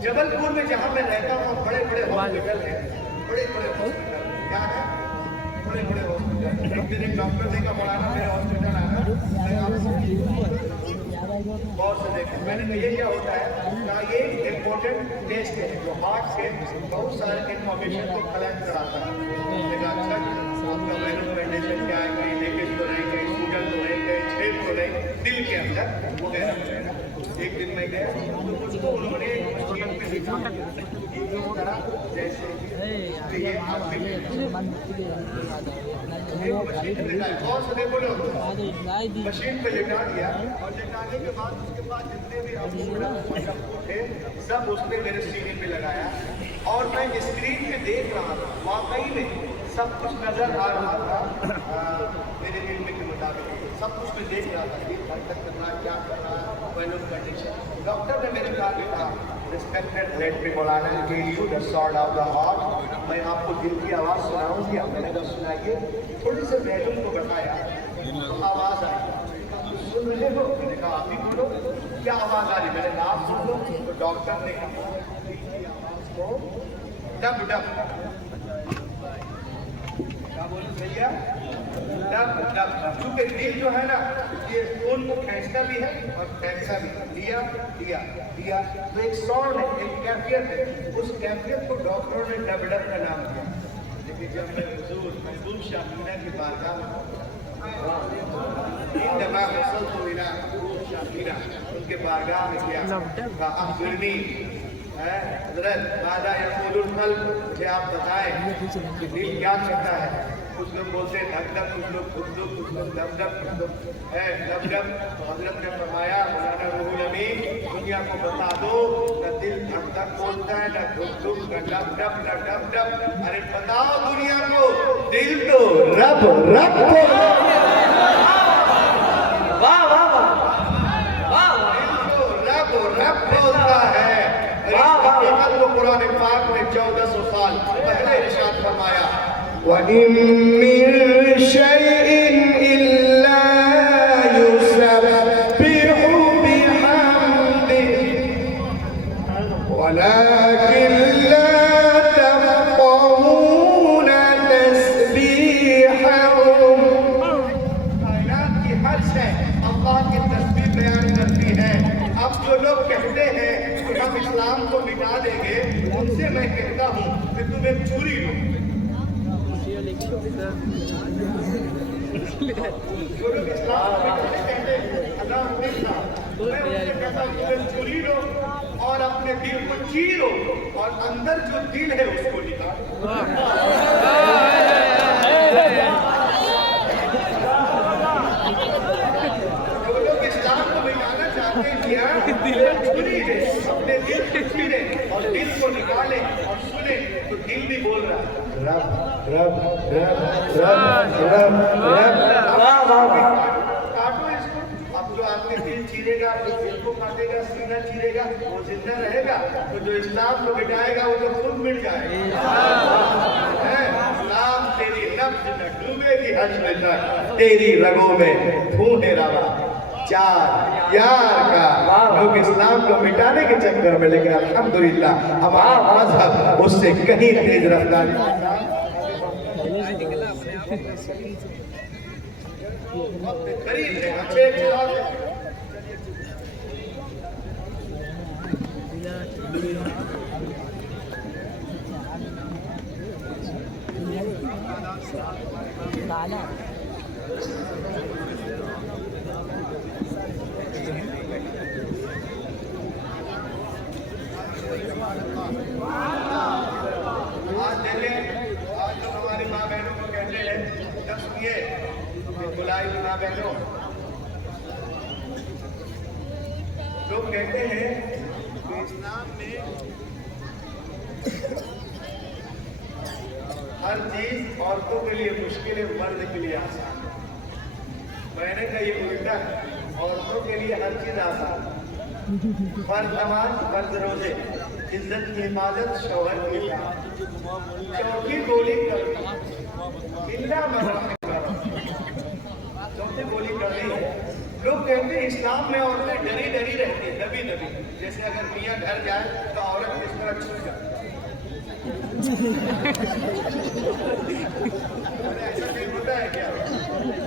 जबलपुर में जहाँ मैं रहता हूँ बड़े बड़े हॉस्पिटल हैं, बड़े बड़े हॉस्पिटल क्या है, बड़े बड़े हॉस्पिटल। एक दिन एक डॉक्टर देखा, मौलाना मेरे हॉस्पिटल आया, मैं आपसे गौर से देखा। मैंने कहा ये क्या होता है? कहा ये इम्पोर्टेंट टेस्ट है जो हार्ट से बहुत सारे इन्फॉर्मेशन को कलेक्ट कराता है। मैंने कहा अच्छा, आपका वेनस कंडीशन क्या है, कहीं लीकेज तो नहीं, कहीं सूजन तो नहीं, कहीं छेद तो नहीं दिल के अंदर वगैरह। एक दिन मैं गया तो मुझको उन्होंने मशीन में लिखा जैसे ये और से बोलो मशीन पे लिटा दिया, और लिटाने के बाद उसके बाद जितने भी थे सब उसने मेरे सीने पे लगाया। और मैं स्क्रीन पे देख रहा था, वाकई में सब कुछ नजर आ रहा था मेरे दिल के मुताबिक, सब कुछ मैं देख रहा था। क्या कर रहा है कंडीशन। डॉक्टर ने मेरे कहा बेटा, respected let me Maulana give you the sort of the heart, मैं आपको दिल की आवाज़ सुनाऊंगी। मैंने कहा सुनाइए। थोड़ी सी मैडम को बताया तो आवाज़ आई, सुन रहे हो? मैंने कहा आप ही बोलो क्या आवाज़ आ रही। मैंने कहा आप सुन लो। तो डॉक्टर ने कहा आवाज़ को डब डब, क्या बोले भैया, डब डब। क्योंकि दिल जो है ना ये खून को खींचता भी है और फेंकता भी है। दिया दिया दिया, तो एक साउंड है, एक कैफियत है। उस कैफियत को डॉक्टरों ने डब डब का नाम दिया। लेकिन जब मैं हुजूर महबूब शाह मीना की बारगाह में उनके बारगाह में गया, हज़रत बादा यक़ूलुल क़ल्ब, मुझे आप बताएं कि दिल क्या चाहता है। कुछ लोग बोलते हैं धक धक, कुछ लोग धुक धुक, कुछ लोग दब दब, कुछ लोग है दब दब। हज़रत ने फरमाया, मौलाना रूहुल अमीन, दुनिया को बता दो न दिल धक धक बोलता है, न धुक धुक, न डब डब, न डब डब। अरे बताओ दुनिया को, दिल तो रब रब बोलता है। वाह वाह वाह वाह, दिल तो रब रब बोलता है। हकीकत को कुरान पाक में 1400 साल पहले इरशाद फरमाया, वइन मिन शैइन इल्ला युसब्बिहु बिहम्दिही वलाकिन ला तफ़क़हून तस्बीहहुम। कायनात की हर शय अल्लाह की तस्बीह बयान करती है। अब जो लोग कहते हैं कि हम इस्लाम को मिटा देंगे, उनसे मैं कहता हूँ कि तुम एक छुरी लो। जो लोग इस्लाम को मिटाने कहते हैं, अल्लाह नहीं था, मैं उनसे कहता हूँ तुम एक छुरी लो और अपने दिल को चीरो और अंदर जो दिल है उसको निकालो। जो लोग इस्लाम को मिटाना चाहते हैं, छुरी ले, अपने दिल को चीरे और दिल को निकाले और सुने, तो दिल भी बोल रहा है। रब रब रब रब रब रब। वाह वाह वाह। काटो इसको। अब जो आदमी दिल चीरेगा, जो दिल को काटेगा, सीना चीरेगा, वो जिंदा रहेगा। तो जो इस्लाम को मिटाएगा वो तो खुद मिट जाएगा। हैं? इस्लाम तेरी नब्ज न डूबेगी हश्र तक, तेरी रगों में खून है रवा। चार यार का लोग इस्लाम को मिटाने के चक्कर में, लेकिन अल्हम्दुलिल्लाह हमारा मजहब उससे कहीं तेज रफ्तार। करीब है, अच्छे अच्छे और आज दिल्ली, आज तो हमारी माँ बहनों को कहते हैं, जब सुनिए बुलाई माँ बहनों, लोग कहते हैं कि इस्लाम में हर चीज औरतों के लिए मुश्किल है, मर्द के लिए आसान। मैंने कहा ये उल्टा है, औरतों के लिए हर चीज आसान। फर्ज नमाज, फर्ज रोजे, इज्जत की हिफाजत, शौहर की चौकी गोली कर, चौथी गोली करनी है। लोग कहते हैं इस्लाम में औरतें डरी डरी रहती है, दबी दबी। जैसे अगर मियाँ घर जाए तो औरत इस तरह छू जाए। ऐसा नहीं होता है क्या?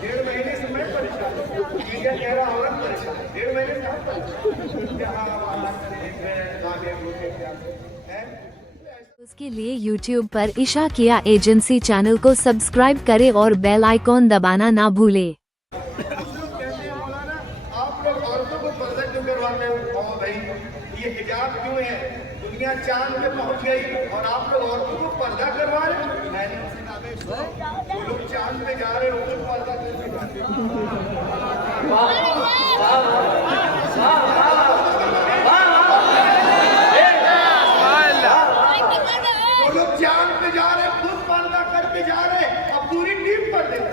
1.5 महीने से मैं परेशान हूँ, मियाँ कह रहा औरत परेशान, 1.5 महीने से आप परेशान। उसके लिए YouTube पर ईशा किया एजेंसी चैनल को सब्सक्राइब करें और बेल आइकॉन दबाना ना भूलें। आप लोग औरतों को पर्दा क्यों करवाते हो? भाई ये हिजाब क्यों है? दुनिया चांद पे पहुंच गई और आप लोग औरतों को पर्दा करवा रहे हो? वो लोग चांद पे जा रहे हो, तो पर्दा क्यों करवाते हो? वो लोग चांद पे जा रहे, खुद पर्दा करके जा रहे, अब पूरी टीम पर्दे में,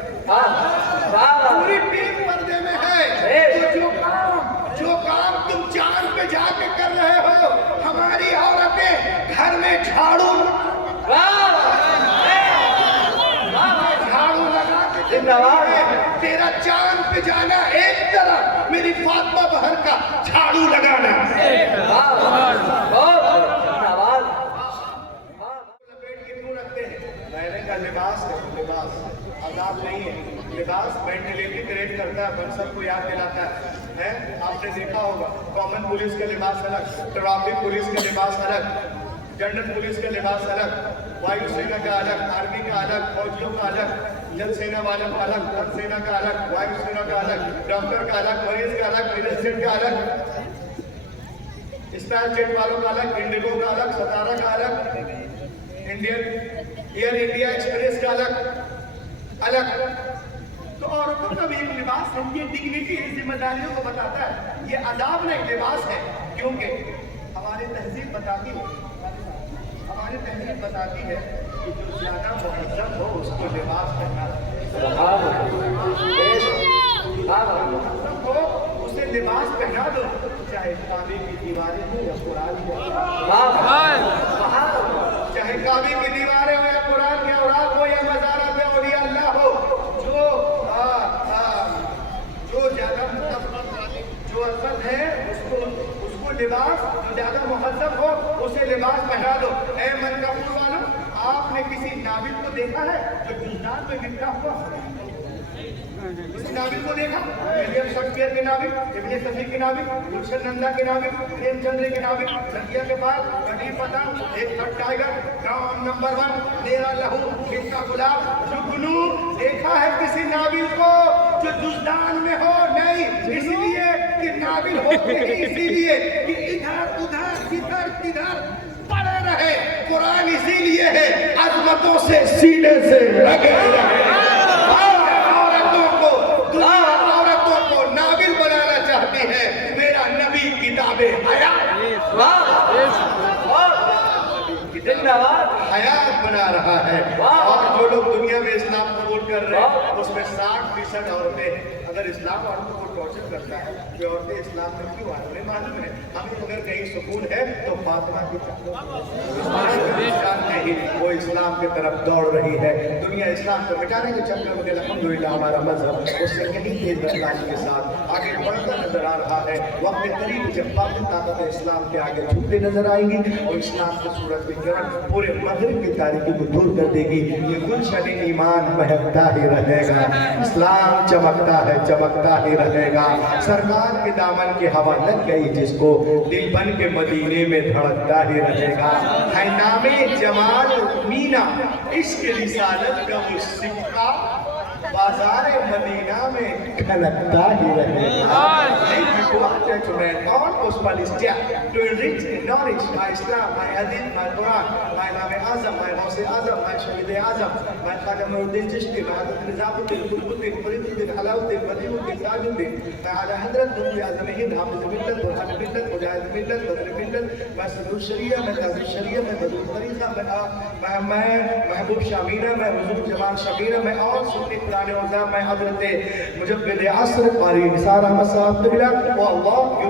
पूरी टीम पर्दे में है। तो जो काम तुम चांद पे जाके कर रहे हो, हमारी औरतें घर में झाड़ू लगा के तेरा चांद पे जाना एक तरफ, मेरी फातिमा बहन का झाड़ू लगाना। मैंने का लिबास है, लिबास आजाद नहीं है। लिबास मेंटेलिटी क्रिएट करता है, अपन सबको याद दिलाता है। आपने देखा होगा कॉमन पुलिस का लिबास अलग, ट्रैफिक पुलिस का लिबास अलग, जनरल पुलिस का लिबास अलग, वायुसेना का अलग, आर्मी का अलग, फौजियों का अलग, जल सेना वालों का अलग, थल सेना का अलग, वायुसेना का अलग, डॉक्टर का अलग, मरीज का अलग, मिनिस्टर का अलग, स्पाइस जेट वालों का अलग, इंडिगो का अलग, सतारा का अलग, इंडियन एयर इंडिया एक्सप्रेस का अलग अलग। तो औरतों का भी एक लिबास है, ये डिग्निटी है, जिम्मेदारियों को बताता है। ये आदाब नहीं, लिबास है। क्योंकि हमारी तहजीब बताती है, हमारी तहजीब बताती है कि जो ज्यादा मुहज्जब हो उसको लिबास पहना हो, उसे लिबास पहना दो, चाहे काबे की दीवारें हो या कुरान हो, चाहे काबे की दीवारें हो या कुरान के औरात हो या मज़ार पे औलिया अल्लाह हो, जो ज्यादा जो अफजल है उसको लिबास, जो ज्यादा मुहज्जब हो उसे लिबास पहना दो। ऐ मन कपूर वालों, आपने किसी नाबिल को देखा है जो गुलदान में गिरता हुआ? किसी नाबिल को देखा? विलियम शेक्सपियर के नाबिल, इब्ने सफी के नाबिल, गुलशन नंदा के नाबिल, प्रेमचंद्र के नाबिल, नदिया के पास कटी पता, एक थर्ड टाइगर, गांव नंबर 1, मेरा लहू खिलता गुलाब, जुगनू देखा है किसी नाबिल को जो जुजदान में हो? नहीं, इसलिए कि नाबिल होते ही इसीलिए कि इधर उधर किधर किधर पड़े रहे। कुरान इसीलिए है अजमतों से सीने से लगे रहे। औरतों को नाबिल बनाना चाहती है मेरा नबी, किताबे हयात हयात मना रहा है। और जो लोग दुनिया में इस्लाम कबूल कर रहे हैं उसमें 60% औरतें हैं। अगर इस्लाम औरतों को टॉर्चर करता है तो औरतें इस्लाम में क्यों आए? हमें मालूम है, हमें अगर कहीं सुकून है तो फातिमा की नहीं, वो इस्लाम की तरफ दौड़ रही है। दुनिया इस्लाम को मिटाने के चक्कर में अल्हम्दुलिल्लाह हमारा मजहब उससे कहीं तेज रफ्तारी के साथ आगे बढ़ता नजर आ रहा है। वक्त के करीब जब बाकी ताकत इस्लाम के आगे झुकते नजर आएंगी और इस्लाम की सूरत की किरण पूरे मगरिब की तारीकी को दूर कर देगी। ये गुलशन ईमान महकता ही रहेगा, इस्लाम चमकता ही रहेगा। सरकार के दामन की हवा लग गई जिसको, दिल बन के मदीने में धड़कता ही रहेगा। है नामे जमाल मीना इश्क रिसालत का वो सिक्का बाजार मदीना में खनकता ही रहेगा। To man on Osmalistia to enrich and nourish my Islam, my Hadith, my Quran, my Imam Azam, my Ghaus Azam, my Shahid Azam, my Khadim Nuruddin Chishti, my Hazrat Nizamuddin, Qutbuddin, Fariduddin, Alauddin, Waliuddin, Tajuddin, my Ala Hadrat Mufti Azam Hind, Hafiz Millat, Burhan Millat, Mujahid Millat, Badr Millat, my Sadur Sharia, my Tazir Sharia, my Badr Tariqa, मैं महबूब शामीना, मैं हुजूर जमाल शमीना, मैं और सुन्नी पुराने उज़ा, मैं हज़रत मुजब्बिद असर क़ारी निसार अहमद साहब क़िबला। वो अल्लाह you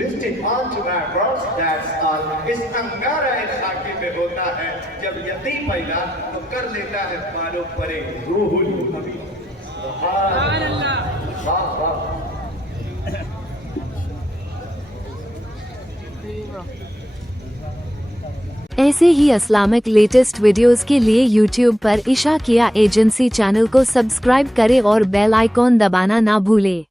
mystic on to my brothers, that's all। इस अंगारा खाकी में होता है जब यकीन पैदा तो कर लेता है मालूम परे रूहुल अमीन। सुभान अल्लाह। वाह ऐसे ही इस्लामिक लेटेस्ट वीडियोस के लिए YouTube पर इशा किया एजेंसी चैनल को सब्सक्राइब करें और बेल आइकॉन दबाना ना भूलें।